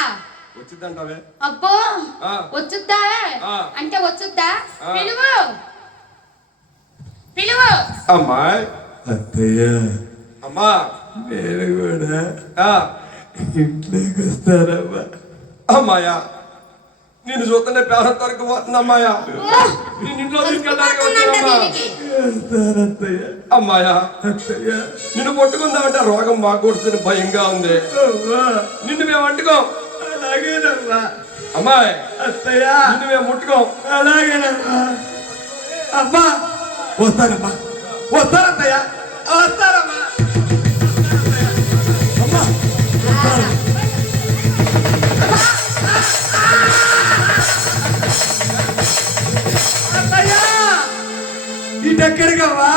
వచ్చిందంటావే? అబ్బో ఆ. వచ్చుద్దా ఆ. అంటే వచ్చుద్దా? ఆ. పిలువు పిలువు. అమ్మాయి. అత్తయ్య అమ్మా. నేను కూడా ఆ. ఇంట్లోకి వస్తానమ్మా. అమ్మాయా నేను చూస్తుంటే పేరంత వరకు పోతుంది అమ్మాయా. నేను ఇంట్లో తీసుకెళ్ళడానికి వచ్చానమ్మా. వస్తానత్తయ్య. అమ్మాయా అత్తయ్య నిన్ను పట్టుకుందామంటే రోగం మాకు కూర్చుని భయంగా ఉంది. అమ్మా. నిన్ను మేము అంటుకోం. అలాగేనమ్మా. అమ్మాయి అత్తయ్య నిన్ను మేము ముట్టుకోం. అలాగేనమ్మా. అమ్మా వస్తానమ్మా. వస్తానత్తయ్య. వస్తానమ్మా. అమ్మా అత్తయ్య ఇటెక్కడికవ్వా?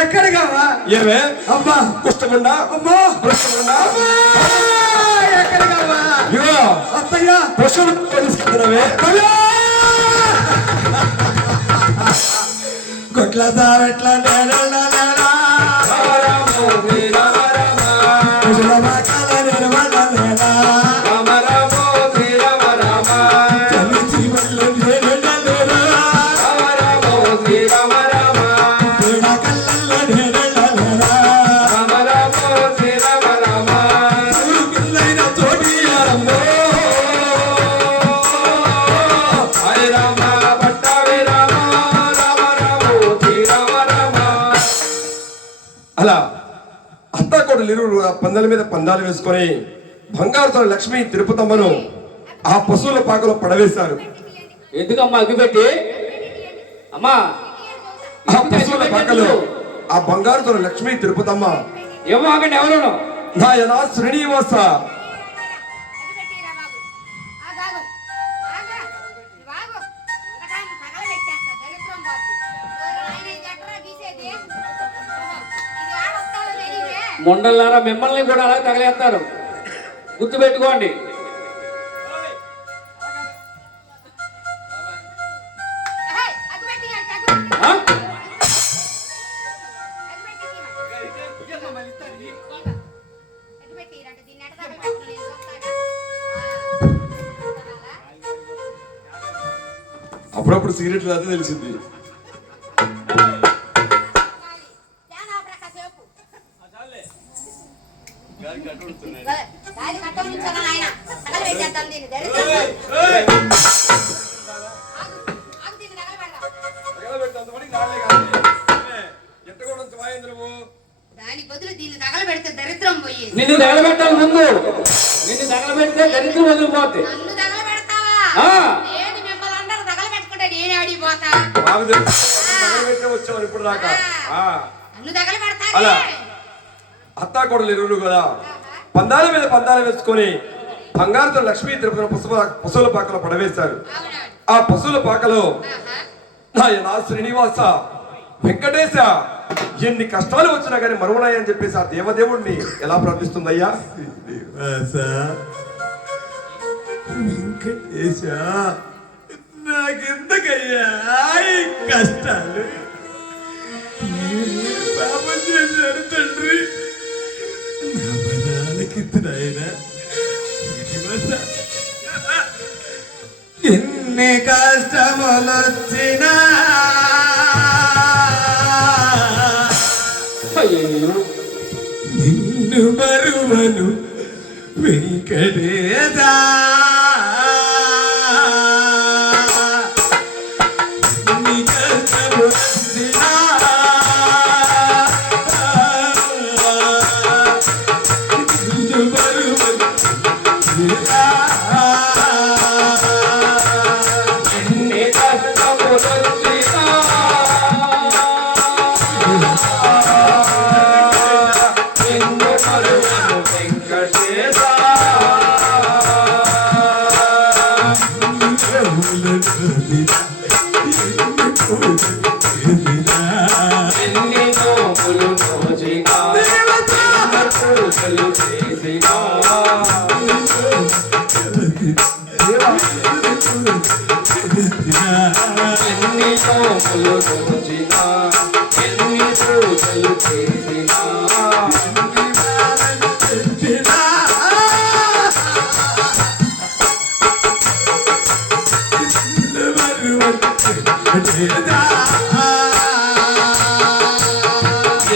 ఎక్కడికవ్వా? ఏమే అమ్మా కుష్టముండా? అమ్మా కుష్టముండా? ఎక్కడికవ్వా? ఇగో అత్తయ్య పశువులు తెలుసుకుంటున్నావే. కొట్ల సారెట్ల నేనా రామ రామ శ్రీరామ రామ. కుశల వాకాల నిర్మలనేనా రామ రామ శ్రీరామ రామ. చలి చీమల నేనలేనా రామ రామ శ్రీరామ రామ. తేడా కళ్ళల్ల నేనలేనా రామ రామ శ్రీరామ రామ. పిల్లైన తోటియారమ్మో హరి రామ పట్టాభి రామ. రామ రామ శ్రీరామ రామ. అలా అత్తాకోడలు ఇరువురు ఆ పందాల మీద పందాలు వేసుకొని బంగారుతో లక్ష్మి తిరుపతమ్మను ఆ పశువుల పాకలో పడవేశారు. ఎందుకమ్మా అగ్గిపెట్టి అమ్మా ఆ పశువుల పాకలో ఆ బంగారుతో లక్ష్మి తిరుపతమ్మ ఏమో అక్కడ ఎవరు నాయన శ్రీనివాస మొండలారా మిమ్మల్ని కూడా అలా తగలేస్తారు. గుర్తుపెట్టుకోండి. ఆ? అప్పుడప్పుడు సిగరెట్లు అదే తెలిసింది. దాని బదులు దీన్ని తగలబెడితే దరిద్రం పోయేది. నిన్ను తగలబెట్టాలి ముందు. నిన్ను తగలబెడితే దరిద్రం వదిలిపోద్ది. నన్ను తగలబెడతావా? ఆ. నేను మిమ్మల్ని అందరూ తగలబెట్టుకుంటే నేనే అడిగిపోతా. వచ్చావు ఇప్పుడు దాకా. నన్ను తగలబెడతానే. అలా అత్తాకోడలు ఇరువురు కదా పందాల మీద పందాలు వేసుకొని బంగారుతో లక్ష్మీ తిరుపతి పశువుల పాకలో పడవేశారు. అవునాడు. ఆ పశువుల పాకలో ఆహా. నాయన శ్రీనివాస వెంకటేశ ఎన్ని కష్టాలు వచ్చినా కానీ మరువనాయని చెప్పేసి ఆ దేవదేవుడిని ఎలా ప్రార్థిస్తుందయ్యా? శ్రీనివాస వెంకటేశ నాకెందుకయ్యా ఈ కష్టాలు? పాపం చేశాడు తండ్రి. నా బలాలకిద్దునాయన శ్రీనివాస ఎన్ని కష్టములొచ్చినా మరువను వెంకటేశ నీ కష్టము నచ్చినా నిన్ను మరువను ఎన్ని కష్టములొచ్చినా నిన్ను మరువను వెంకటేశ. ఎన్ని నోములు నోచినా పూజలు చేసినా ఎన్ని నోములు నోచినా ఎన్ని పూజలు చేసినా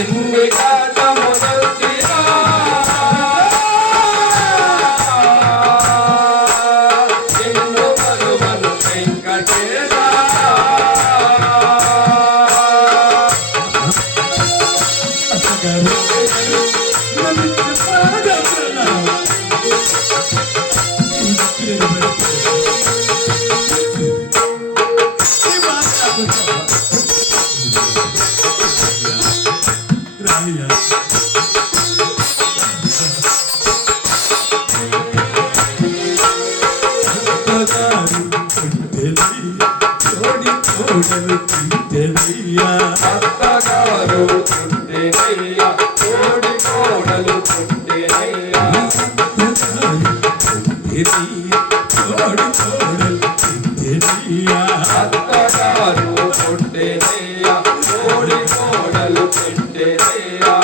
ఎన్ని కష్టములొచ్చినా నిన్ను మరువను వెంకటేశ. అత్తగారు కుంటేనయ్యా కోడి కోడలు కుంటేనయ్యా అత్తగారు కుంటేనయ్యా కోడి కోడలు కుంటేనయ్యా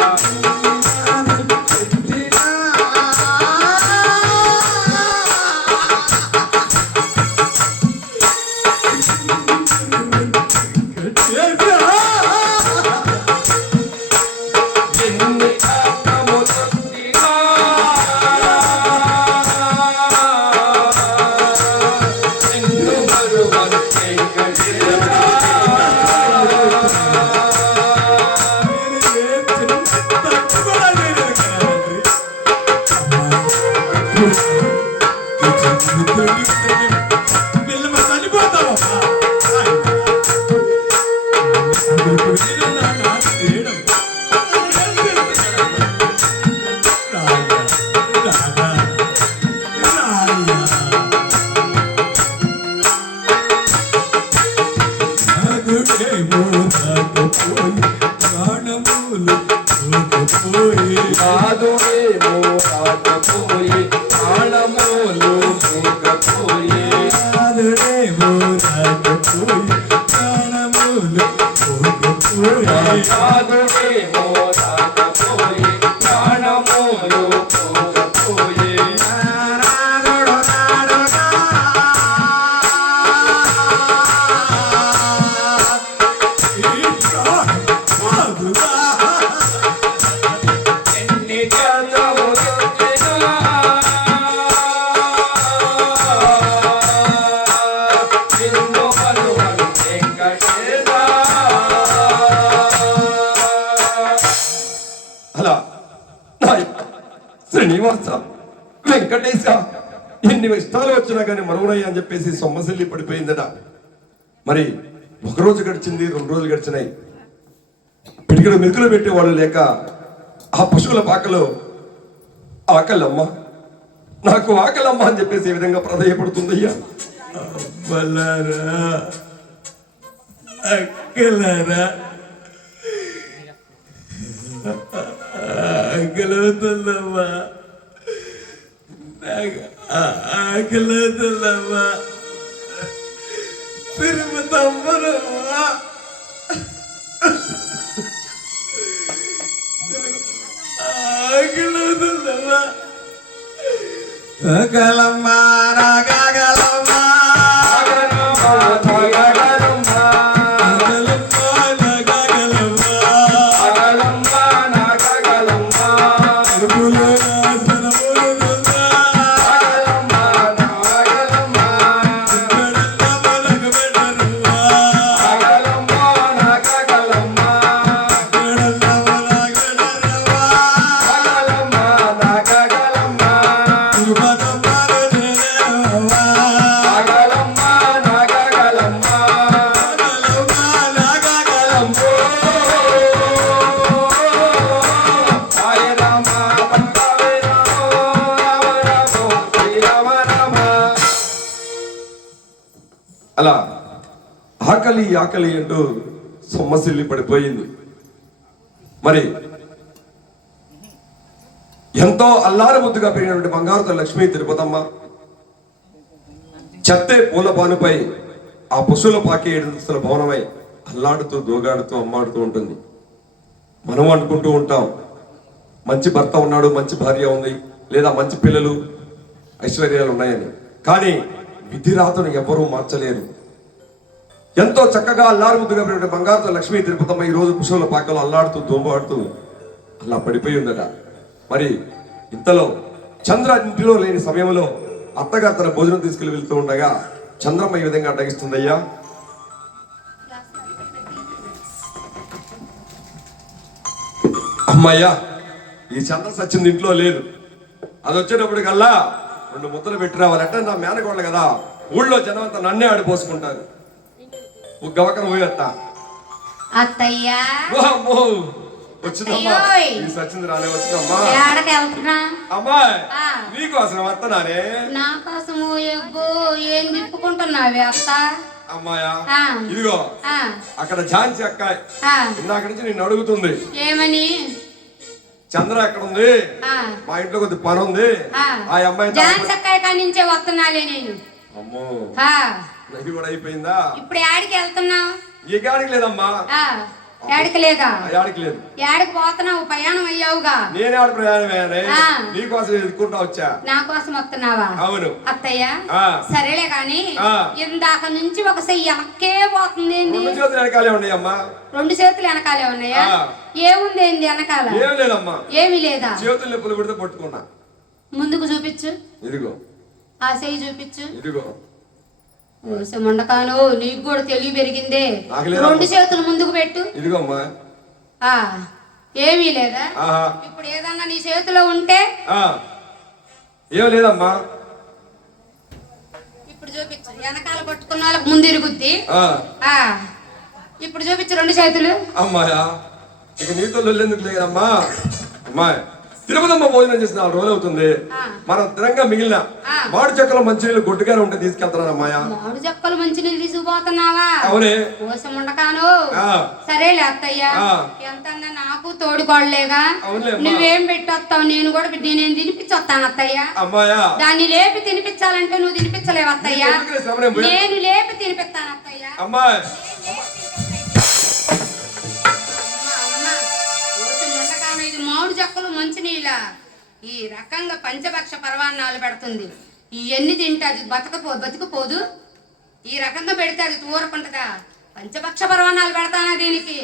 ఎన్ని కష్టములొచ్చినా నిన్ను మరువను వెంకటేశ. సాధువేమో రాకపోయి ప్రాణములు మూగపోయి సాధువేమో రాకపోయి ప్రాణములు మూగపోయి ఎన్ని కష్టములొచ్చినా నిన్ను మరువను వెంకటేశ. అలా శ్రీనివాస వెంకటేశ ఎన్ని ఇష్టాలు వచ్చినా కానీ మరువునయ్యా అని చెప్పేసి సొమ్మసిల్లి పడిపోయిందట. మరి ఒకరోజు గడిచింది, 2 రోజులు గడిచినాయి. పిడికిలో మెతుకులు పెట్టేవాళ్ళు లేక ఆ పశువుల పాకలో ఆకలమ్మ నాకు ఆకలమ్మ అని చెప్పేసి ఏ విధంగా ప్రాధేయపడుతుందయ్యా. అక్కలరా ఆకలవుతుందమ్మా, నాకు ఆకలవుతుందమ్మా, తిరుపతమ్మరమ్మా, ఆకలవుతుందమ్మా, ఆకలమ్మా, నాకాకలమ్మా, అగలమ్మ నాగగలమ్మ ఆకలి ఆకలి అంటూ సొమ్మసిల్లి పడిపోయింది. మరి ఎంతో అల్లారు ముద్దుగా పెరిగినటువంటి బంగారుతో లక్ష్మీ తిరుపతమ్మ చెత్తే పూల పానుపై ఆ పశువుల పాకి 7 భవనమై అల్లాడుతూ దోగాడుతూ అమ్మాడుతూ ఉంటుంది. మనం అనుకుంటూ ఉంటాం మంచి భర్త ఉన్నాడు, మంచి భార్య ఉంది, లేదా మంచి పిల్లలు ఐశ్వర్యాలు ఉన్నాయని. కానీ విధి రాతను ఎవరూ మార్చలేరు. ఎంతో చక్కగా అల్లారు ముద్దుగా పెరిగిన బంగారుతో లక్ష్మీ తిరుపతమ్మ ఈ రోజు పశువుల పాకలో అల్లాడుతూ దోంబాడుతూ అలా పడిపోయి ఉందట. మరి ఇంతలో చంద్ర ఇంటిలో లేని సమయంలో అత్తగారు తన భోజనం తీసుకెళ్లి వెళ్తూ ఉండగా చంద్రమ్మ ఈ విధంగా అడ్డగిస్తుందయ్యా. అమ్మయ్యా, ఈ చంద్ర సచ్చింది ఇంట్లో లేదు. అది వచ్చేటప్పటికల్లా 2 ముద్దలు పెట్టి రావాలంటే నా మేనగోళ్ళ కదా, ఊళ్ళో జనం అంతా నన్నే ఆడిపోసుకుంటారు. గవకన పోయత్తా అత్తయ్యా వచ్చిందమ్మా, ఈ సచ్చింది రానే వచ్చిందమ్మా. అమ్మాయి నీకోసం వస్తున్నానే. నా కోసము ఏం తిప్పుకుంటున్నావే అత్త? అమ్మాయా ఇదిగో అక్కడ ఝాన్సీ అక్క ఇందాక నుంచి నిన్ను అడుగుతుంది. ఏమని? చంద్ర ఎక్కడ ఉంది, మా ఇంట్లో కొద్ది పని ఉంది. ఆ అమ్మాయి ఝాన్సీ అక్క కాడి నుంచే వస్తున్నాలే నేను. అమ్మో ఇది కూడా అయిపోయిందా? ఇప్పుడు యాడికి వెళ్తున్నావు? ఈ గాడికి లేదమ్మా. యాడికి లేదా? యాడికి లేదు. యాడికి పోతున్నావు? ప్రయాణం అయ్యావుగా. నేను ఆడ ప్రయాణం నీకోసం ఎదుర్కొంటా వచ్చా. నా కోసం వస్తున్నావా? అవును అత్తయ్య. సరేలే గాని ఇందాక నుంచి ఒక చెయ్యి వెనక్కే పోతుంది. 2 చేతులు వెనకాలే ఉన్నాయమ్మా. 2 చేతులు వెనకాలే ఉన్నాయా? ఏముంది ఏంది వెనకాల? ఏం లేదమ్మా. ఏమీ లేదా? చేతులు నొప్పులు పెడితే పట్టుకున్నా. ముందుకు చూపించు. ఇదిగో ఆ చెయ్యి చూపించు. ఇదిగో ముండకాను, నీకు కూడా తెలివి పెరిగిందే. 2 చేతులు ముందుకు పెట్టు. ఇదిగో అమ్మా. ఏమీ లేదా? ఇప్పుడు ఏదన్నా నీ చేతిలో ఉంటే? ఏం లేదమ్మా. ఇప్పుడు చూపించు. వెనకాల పట్టుకున్న వాళ్ళకి ముందు ఇరుగుద్ది. ఇప్పుడు చూపించు 2 చేతులు. అమ్మాయా ఇక నీతో ఎందుకు లేదమ్మా. అమ్మాయి తిరుపతమ్మ భోజనం చేసి 4 రోజులు అవుతుంది. మనం తిరంగా మిగిలిన మామిడి చెక్కలు మంచినీళ్ళు గొడ్డుగానే ఉంటే తీసుకెళ్తానమ్మాయా. మామిడి చెక్కలు మంచినీళ్ళు తీసుకుపోతున్నావా? అవునే. కోసం ఉండకాను. సరేలే అత్తయ్య, ఎంత నాకు తోడుకోడలేగా. నువ్వేం పెట్టొస్తావు, నేను కూడా నేను తినిపించొస్తాను అత్తయ్య. అమ్మాయా దాన్ని లేపి తినిపించాలంటే నువ్వు తినిపించలేవు అత్తయ్య. నేను లేపి తినిపిస్తాను అత్తయ్య. అమ్మాయి మామిడి చెక్కలు మంచినీళ్ళ ఈ రకంగా పంచభక్ష పరవాన్నాలు పెడుతుంది. ఇవన్నీ తింటే అది బతికిపోదు. ఈ రకంగా పెడితే అది తూరకుంటదా? పంచభక్ష పరవాన్నాలు పెడతానా దీనికి?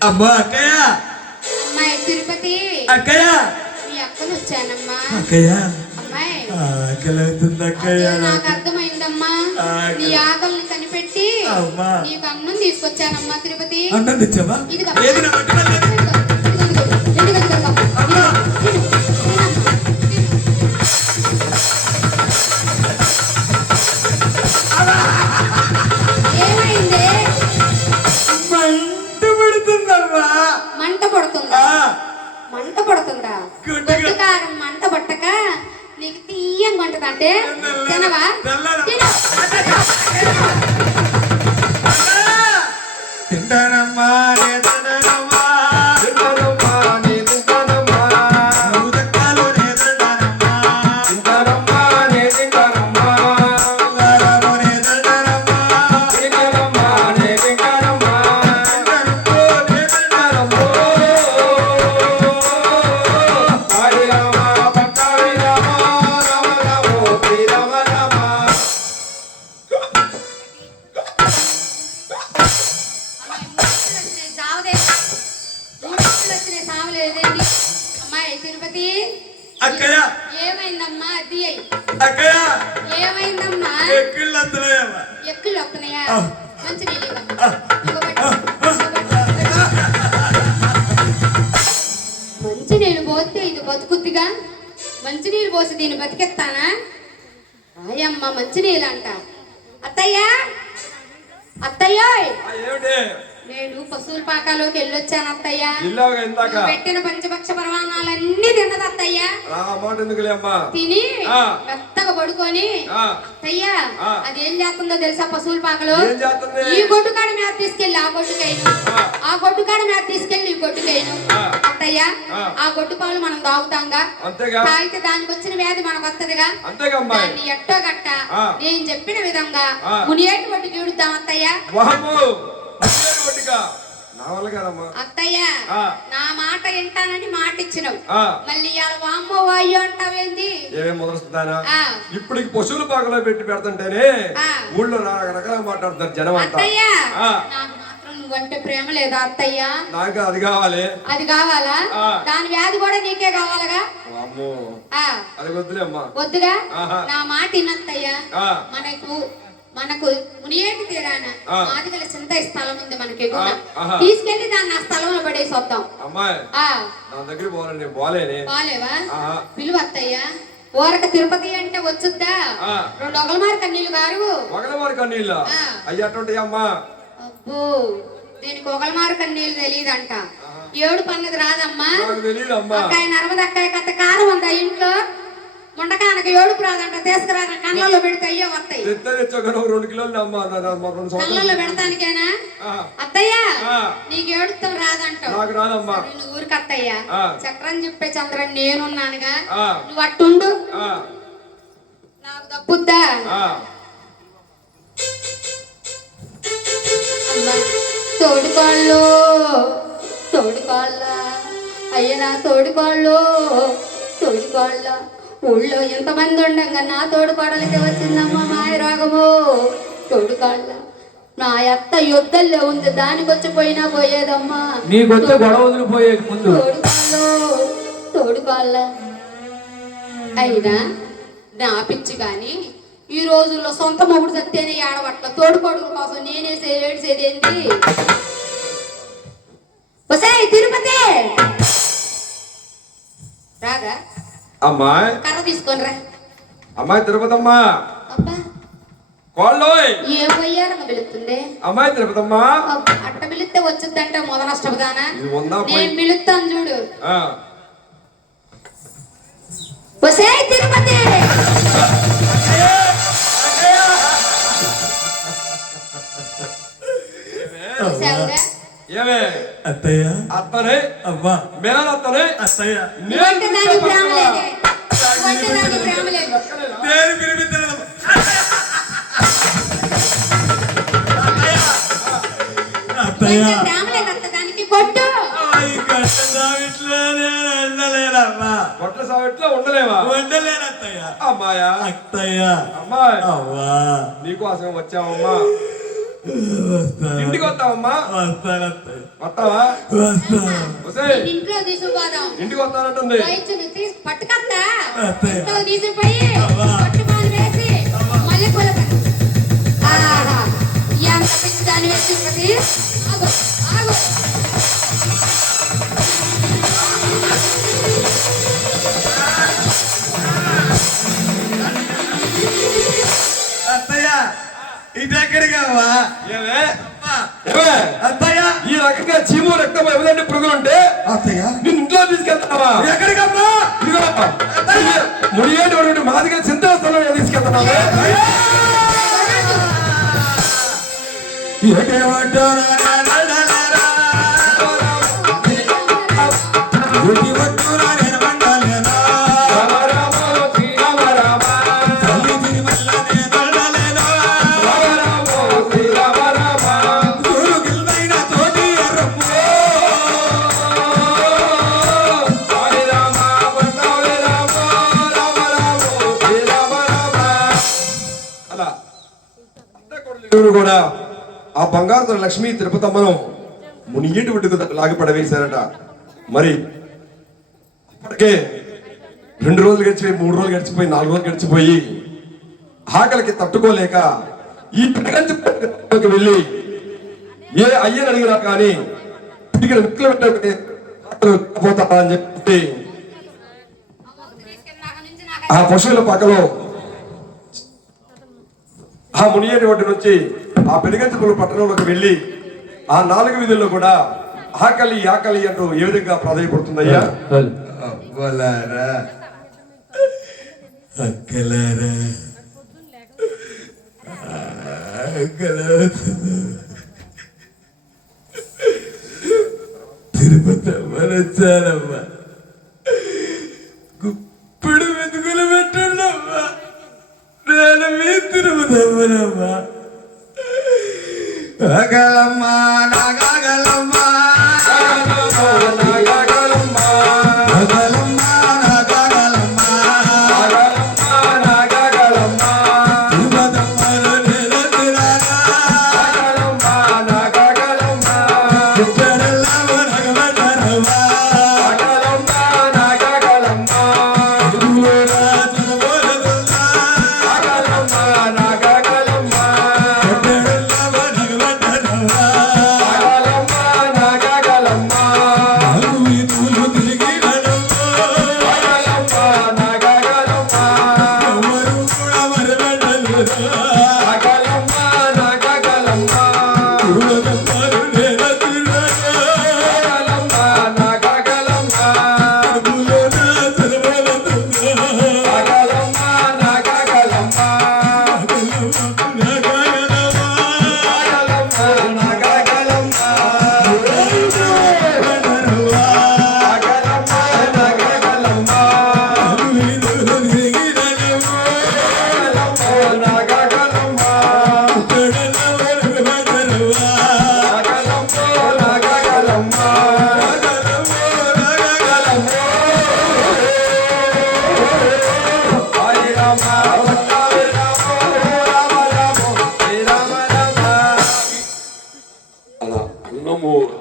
అమ్మా అక్కయ్య. అమ్మాయి తిరుపతి అక్కయ్య. మీ అక్కను వచ్చానమ్మా. అక్కయ్య అమ్మాయి ఆకలి అవుతుంది అక్కయ్య. నాకు అర్థమైందమ్మా. నీ ఆకలిని కనిపెట్టి నీకు అన్నం తీసుకొచ్చానమ్మా తిరుపతి. అన్నం తెచ్చావా? ఏమైంది? మంట పడుతుందా? కారం మంట పట్టక నీకు తీయంగా ఉంటదంటే తినవా? తింటానమ్మా. అక్కయ్య ఏమైందమ్మా? అది అక్కయ్య ఏమైందమ్మా? ఎక్కిళ్ళు వస్తున్నాయా? ఎక్కులు వస్తున్నాయా? మంచినీళ్ళు ఇవ్వు. ఇదిగో పెట్టు. మంచినీళ్ళు పోస్తే ఇది బతుకుద్దిగా. మంచినీళ్ళు పోసి దీన్ని బతికెత్తానా? రాయమ్మ మంచినీళ్ళు అంట. అత్తయ్య అత్తయ్య, ఏమిటి నేను పశువుల పాకాలోకి వెళ్ళొచ్చాను అత్తయ్య. ఇల్లాగా ఇందాక నువ్వు పెట్టిన పంచపక్ష పరమాణాలన్నీ తిన్నది అత్తయ్య. ఆ మాట ఎందుకులే అమ్మా. తిని ఆ. మెత్తగా పడుకొని ఆ. అత్తయ్య ఆ. అదేం చేస్తుందో తెలుసా పశువుల పాకలో? ఏం చేస్తుంది? ఈ గొడ్డు కాడ మీద తీసుకెళ్ళి ఆ గొడ్డుకైను, ఆ. ఆ గొడ్డు కాడ మీద తీసుకెళ్ళి ఈ గొడ్డుకైను. ఆ. అత్తయ్య ఆ. ఆ గొడ్డు పాలు మనం తాగుతాంగా, అంతేగా తాగితే దానికి వచ్చిన వ్యాధి మనకు వస్తదిగా. అంతేగా అమ్మాయి. దాన్ని ఎట్టో గట్ట ఆ. నేను చెప్పిన విధంగా ఆ. మునియేటి గొడ్డుకి ఈడుద్దాం అత్తయ్య. వాహము ఒట్టిగా నా వల్ల కాదమ్మా. అత్తయ్య ఆ. నా మాట వింటానని మాట ఇచ్చినావు, ఆ. మళ్ళీ ఇవాళ వామ్మో వాయ్యో అంటావేంది? ఏమేం మొదలుస్తుందానా? ఆ. ఇప్పటికి పశువుల పాకలో పెడుతుంటేనే ఆ. ఊళ్ళో రకరకాల మాట్లాడుతున్నారు జనం అంతా. అత్తయ్య ఆ. నాకు మాత్రం నువ్వంటే ప్రేమ లేదా అత్తయ్య? నాకు అది కావాలి. అది కావాలా? ఆ. దాని వ్యాధి కూడా నీకే కావాలగా? అమ్మో ఆ. అది వద్దులే అమ్మా. వద్దుగా. ఆహా. నా మాట వినత్తయ్య. ఆ. మనకు మునియేటి తీరాన ఆ. మాదిగల చింత స్థలం ఉంది మనకి ఎగువన. ఆహా. తీసుకెళ్లి దాన్ని ఆ స్థలంలో పడేసి వద్దాం. అమ్మాయి ఆ. నా దగ్గర పోవాలని నేను పోలేని. బాలేవా? ఆహా. పిలువ అత్తయ్య. ఊరక తిరుపతి అంటే వచ్చుద్దా? ఆ. 2 ఒగలమారి కన్నీళ్ళు గారు. ఒకరి కన్నీళ్ళ ఆ. అయ్యటువంటి అమ్మా. అబ్బో, దీనికి ఒగలమారు కన్నీళ్ళు తెలియదంట. ఏడు పన్నది రాదమ్మా. నాకు తెలియదు అమ్మా. అక్కాయ నరమదక్కాయ కథ కారం ఉందా ఇంట్లో? ముండకానక ఏడుపు రాదంట. తీసుకురా కళ్ళల్లో పెడితే అయ్యో వస్తాయి. తెచ్చొక 2 కిలోలు అమ్మా. 2 సంవత్సరాలు కళ్ళల్లో పెడతానికేనా? ఆ. అత్తయ్య ఆ. నీకు ఏడుస్తాం రాదంట. నాకు రాదమ్మా. నువ్వు ఊరికి అత్తయ్య. ఆ. చక్రం చెప్పే చంద్రన్ నేనున్నానుగా. ఆ. నువ్వు అట్టుండు, ఆ. నాకు తప్పుద్దా? ఆ. తోడుకోళ్ళు తోడుకోళ్ళ అయ్యనా, తోడుకోళ్ళు తోడుకోళ్ళ. ఊళ్ళో ఎంతమంది ఉండగా నా తోడుకోడలకి వచ్చిందమ్మా మాయ రోగము. తోడుకోళ్ళ నా అత్త యుద్ధంలో ఉంది, దానికి వచ్చి పోయినా పోయేదమ్మా. నీకొచ్చే గొడవ వదిలిపోయే ముందు తోడుకోళ్ళు తోడుకోళ్ళ. అయినా నా పిచ్చి కానీ ఈ రోజుల్లో సొంత మొగుడు సత్తేనే ఏడవట్ల. తోడుకోడుల కోసం నేనేసే ఏడ్చేది ఏంటి? ఒసేయ్ తిరుపతి రాగా, అమ్మాయి కర్ర తీసుకొని రా. అమ్మాయి తిరుపతమ్మా. అబ్బా కోళ్ళోయ్. ఏం పోయారమ్మ పిలుస్తుంది? అమ్మాయి తిరుపతమ్మా. అబ్బా, అట్ట పిలిస్తే వచ్చిందంటే మొదనష్టపదానా? ఇది ఉందా పోయి? నేను పిలుస్తాను చూడు. ఆ. ఒసేయ్ తిరుపతి. చూసావుగా? ఏమే అత్తయ్య అత్తనే అవ్వా మేనత్తనే అత్తయ్య నువ్వంటే దానికి ప్రేమ లేదే. నువ్వంటే దానికి ప్రేమ లేదు. నేను పిలిపించలేదు. అత్తయ్య నువ్వంటే ప్రేమ లేదత్త, దానికి కొట్టు. ఈ కష్ట సావిట్లో నేను ఉండలేనమ్మా. గొడ్ల సావిట్లో ఉండలేవా? ఉండలేను అత్తయ్య. అమ్మాయా. అత్తయ్య అమ్మాయి అవ్వా నీకోసం వచ్చావమ్మా. వస్తాను. ఇంటికి వస్తావమ్మా. వస్తాను అత్తయ్య. వస్తావా? వస్తాను. ఒసేయ్, ఇంట్లో తీసుకుపోదాం. ఇంటికి వస్తానంటుంది. వయసును తీసి పట్టుకత్తా. అత్తయ్య. ఇంట్లో తీసుకుపోయి అవ్వా. పట్టుపాలు వేసి మళ్ళీ పూల పట్టు. ఆహా, ఎంత పిచ్చి దాని వేసి తిరుపతి. ఆగు ఆగు. అత్తయ్య ఇదెక్కడికి అవ్వా? ఏమే అమ్మా. ఏమే అత్తయ్య ఈ రకంగా చీము రక్తం ఎవరంటే పురుగులుంటే అత్తయ్య నిన్ను ఇంట్లో తీసుకెళ్తావా? ఎక్కడికమ్మా? ఇదిగో మునిగేటువంటి మాదిగా చింతాస్థలంలో తీసుకెళ్తున్నావే. అలా కూడా ఆ బంగారు లక్ష్మీ తిరుపతమ్మను మునిగేటి ఒడ్డుకు లాగి పడవేశారట. మరి అప్పటికే 2 రోజులు గడిచిపోయి 3 రోజులు గడిచిపోయి 4 రోజులు గడిచిపోయి ఆకలికి తట్టుకోలేక ఈ ప్రపంచ వెళ్ళి ఏ అయ్యని అడిగినా కానీ ఇక్కడ ముక్కలు పెట్టే పోతా అని చెప్పి ఆ పశువుల పక్కలో ఆ మునియేటి ఒడ్డు నుంచి ఆ పెనుగంచుకుల పట్టణంలోకి వెళ్ళి ఆ 4 వీధుల్లో కూడా ఆకలి ఆకలి అంటూ ఏ విధంగా ప్రాధాన్యపడుతుందయ్యా? అవ్వలారా, అక్కలారా, తిరుపతి వచ్చానమ్మా, గుప్పుడు వెతుకులు పెట్టండమ్మా, నేను మీ తిరుపతి అమ్మనమ్మా. అగలమ్మా నాగలమ్మా,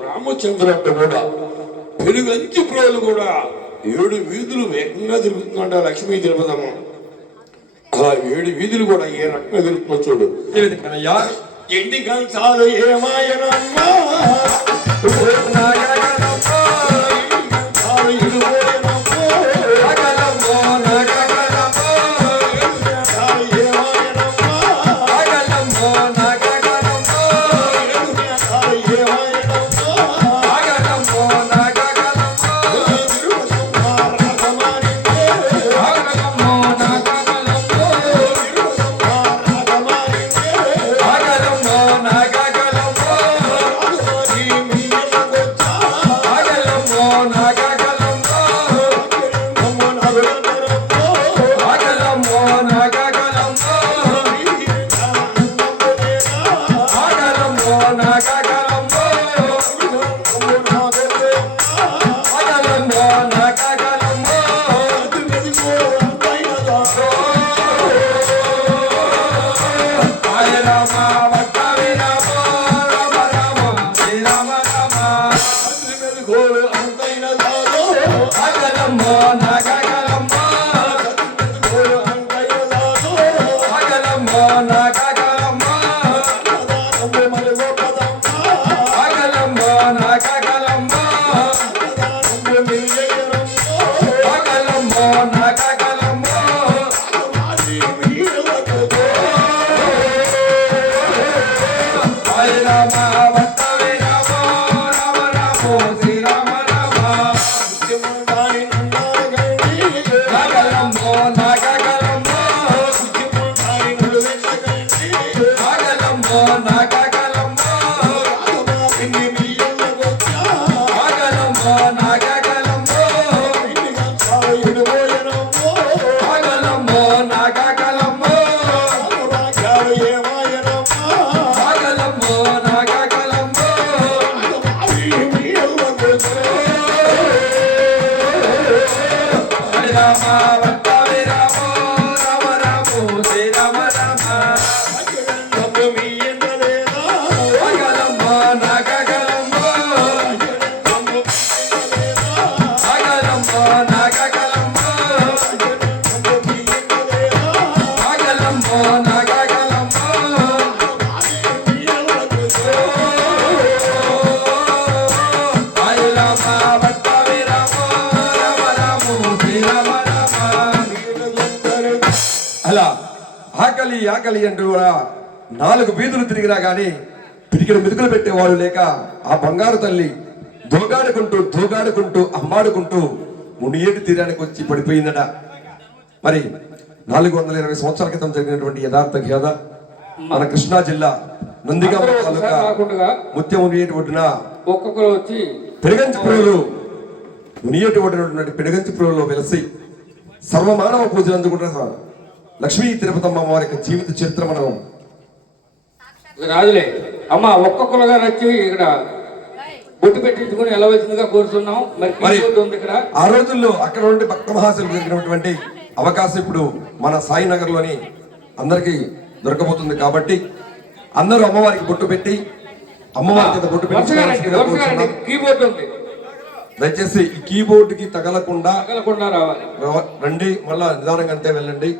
రామచంద్ర అంటే కూడా పెరుగంచి ప్రోలు కూడా 7 వీధులు వేగంగా తిరుగుతుందంట లక్ష్మీ తిరుపతమ్మ. అలా 7 వీధులు కూడా ఏ రకంగా తిరుగుతుందో చూడు. ఎండి కంచాలు ఏమాయనమ్మా, ఆకలి ఆకలి అంటూ కూడా 4 వీధులు తిరిగినా గాని పిడికిన మెతుకులు పెట్టేవాళ్ళు లేక ఆ బంగారు తల్లి దోగాడుకుంటూ అమ్మాడుకుంటూ మునియేటి తీరానికి వచ్చి పడిపోయిందట. మరి 420 సంవత్సరాల క్రితం జరిగినటువంటి యథార్థ గాథ మన కృష్ణా జిల్లా నందిగామ తాలూకా ముత్యం మునియేటి ఒడ్డున ఒక్కొక్కరు వచ్చి పెనుగంచిపురంలో మునియేటి ఒడ్డున పెనుగంచిపురంలో వెలసి సర్వమానవ పూజలు అందుకుంటున్న లక్ష్మీ తిరుపతమ్మ వారి యొక్క జీవిత చరిత్ర మనం రాజులే అమ్మ ఒక్కొక్కరుగా వచ్చి ఇక్కడ బొట్టు పెట్టించుకుని ఎలా వచ్చిందిగా కోరుతున్నాం. మరి ఉంది ఇక్కడ ఆ రోజుల్లో అక్కడ నుండి భక్త మహాశివులు జరిగినటువంటి అవకాశం ఇప్పుడు మన సాయినగర్ లోని అందరికి దొరకబోతుంది. కాబట్టి అందరూ అమ్మవారికి బొట్టు పెట్టి అమ్మవారికి బొట్టు పెట్టి కీబోర్డ్ ఉంది, దయచేసి ఈ కీబోర్డ్ కి తగలకుండా రావాలి. రండి, మళ్ళా నిదానంగా అంతే వెళ్ళండి.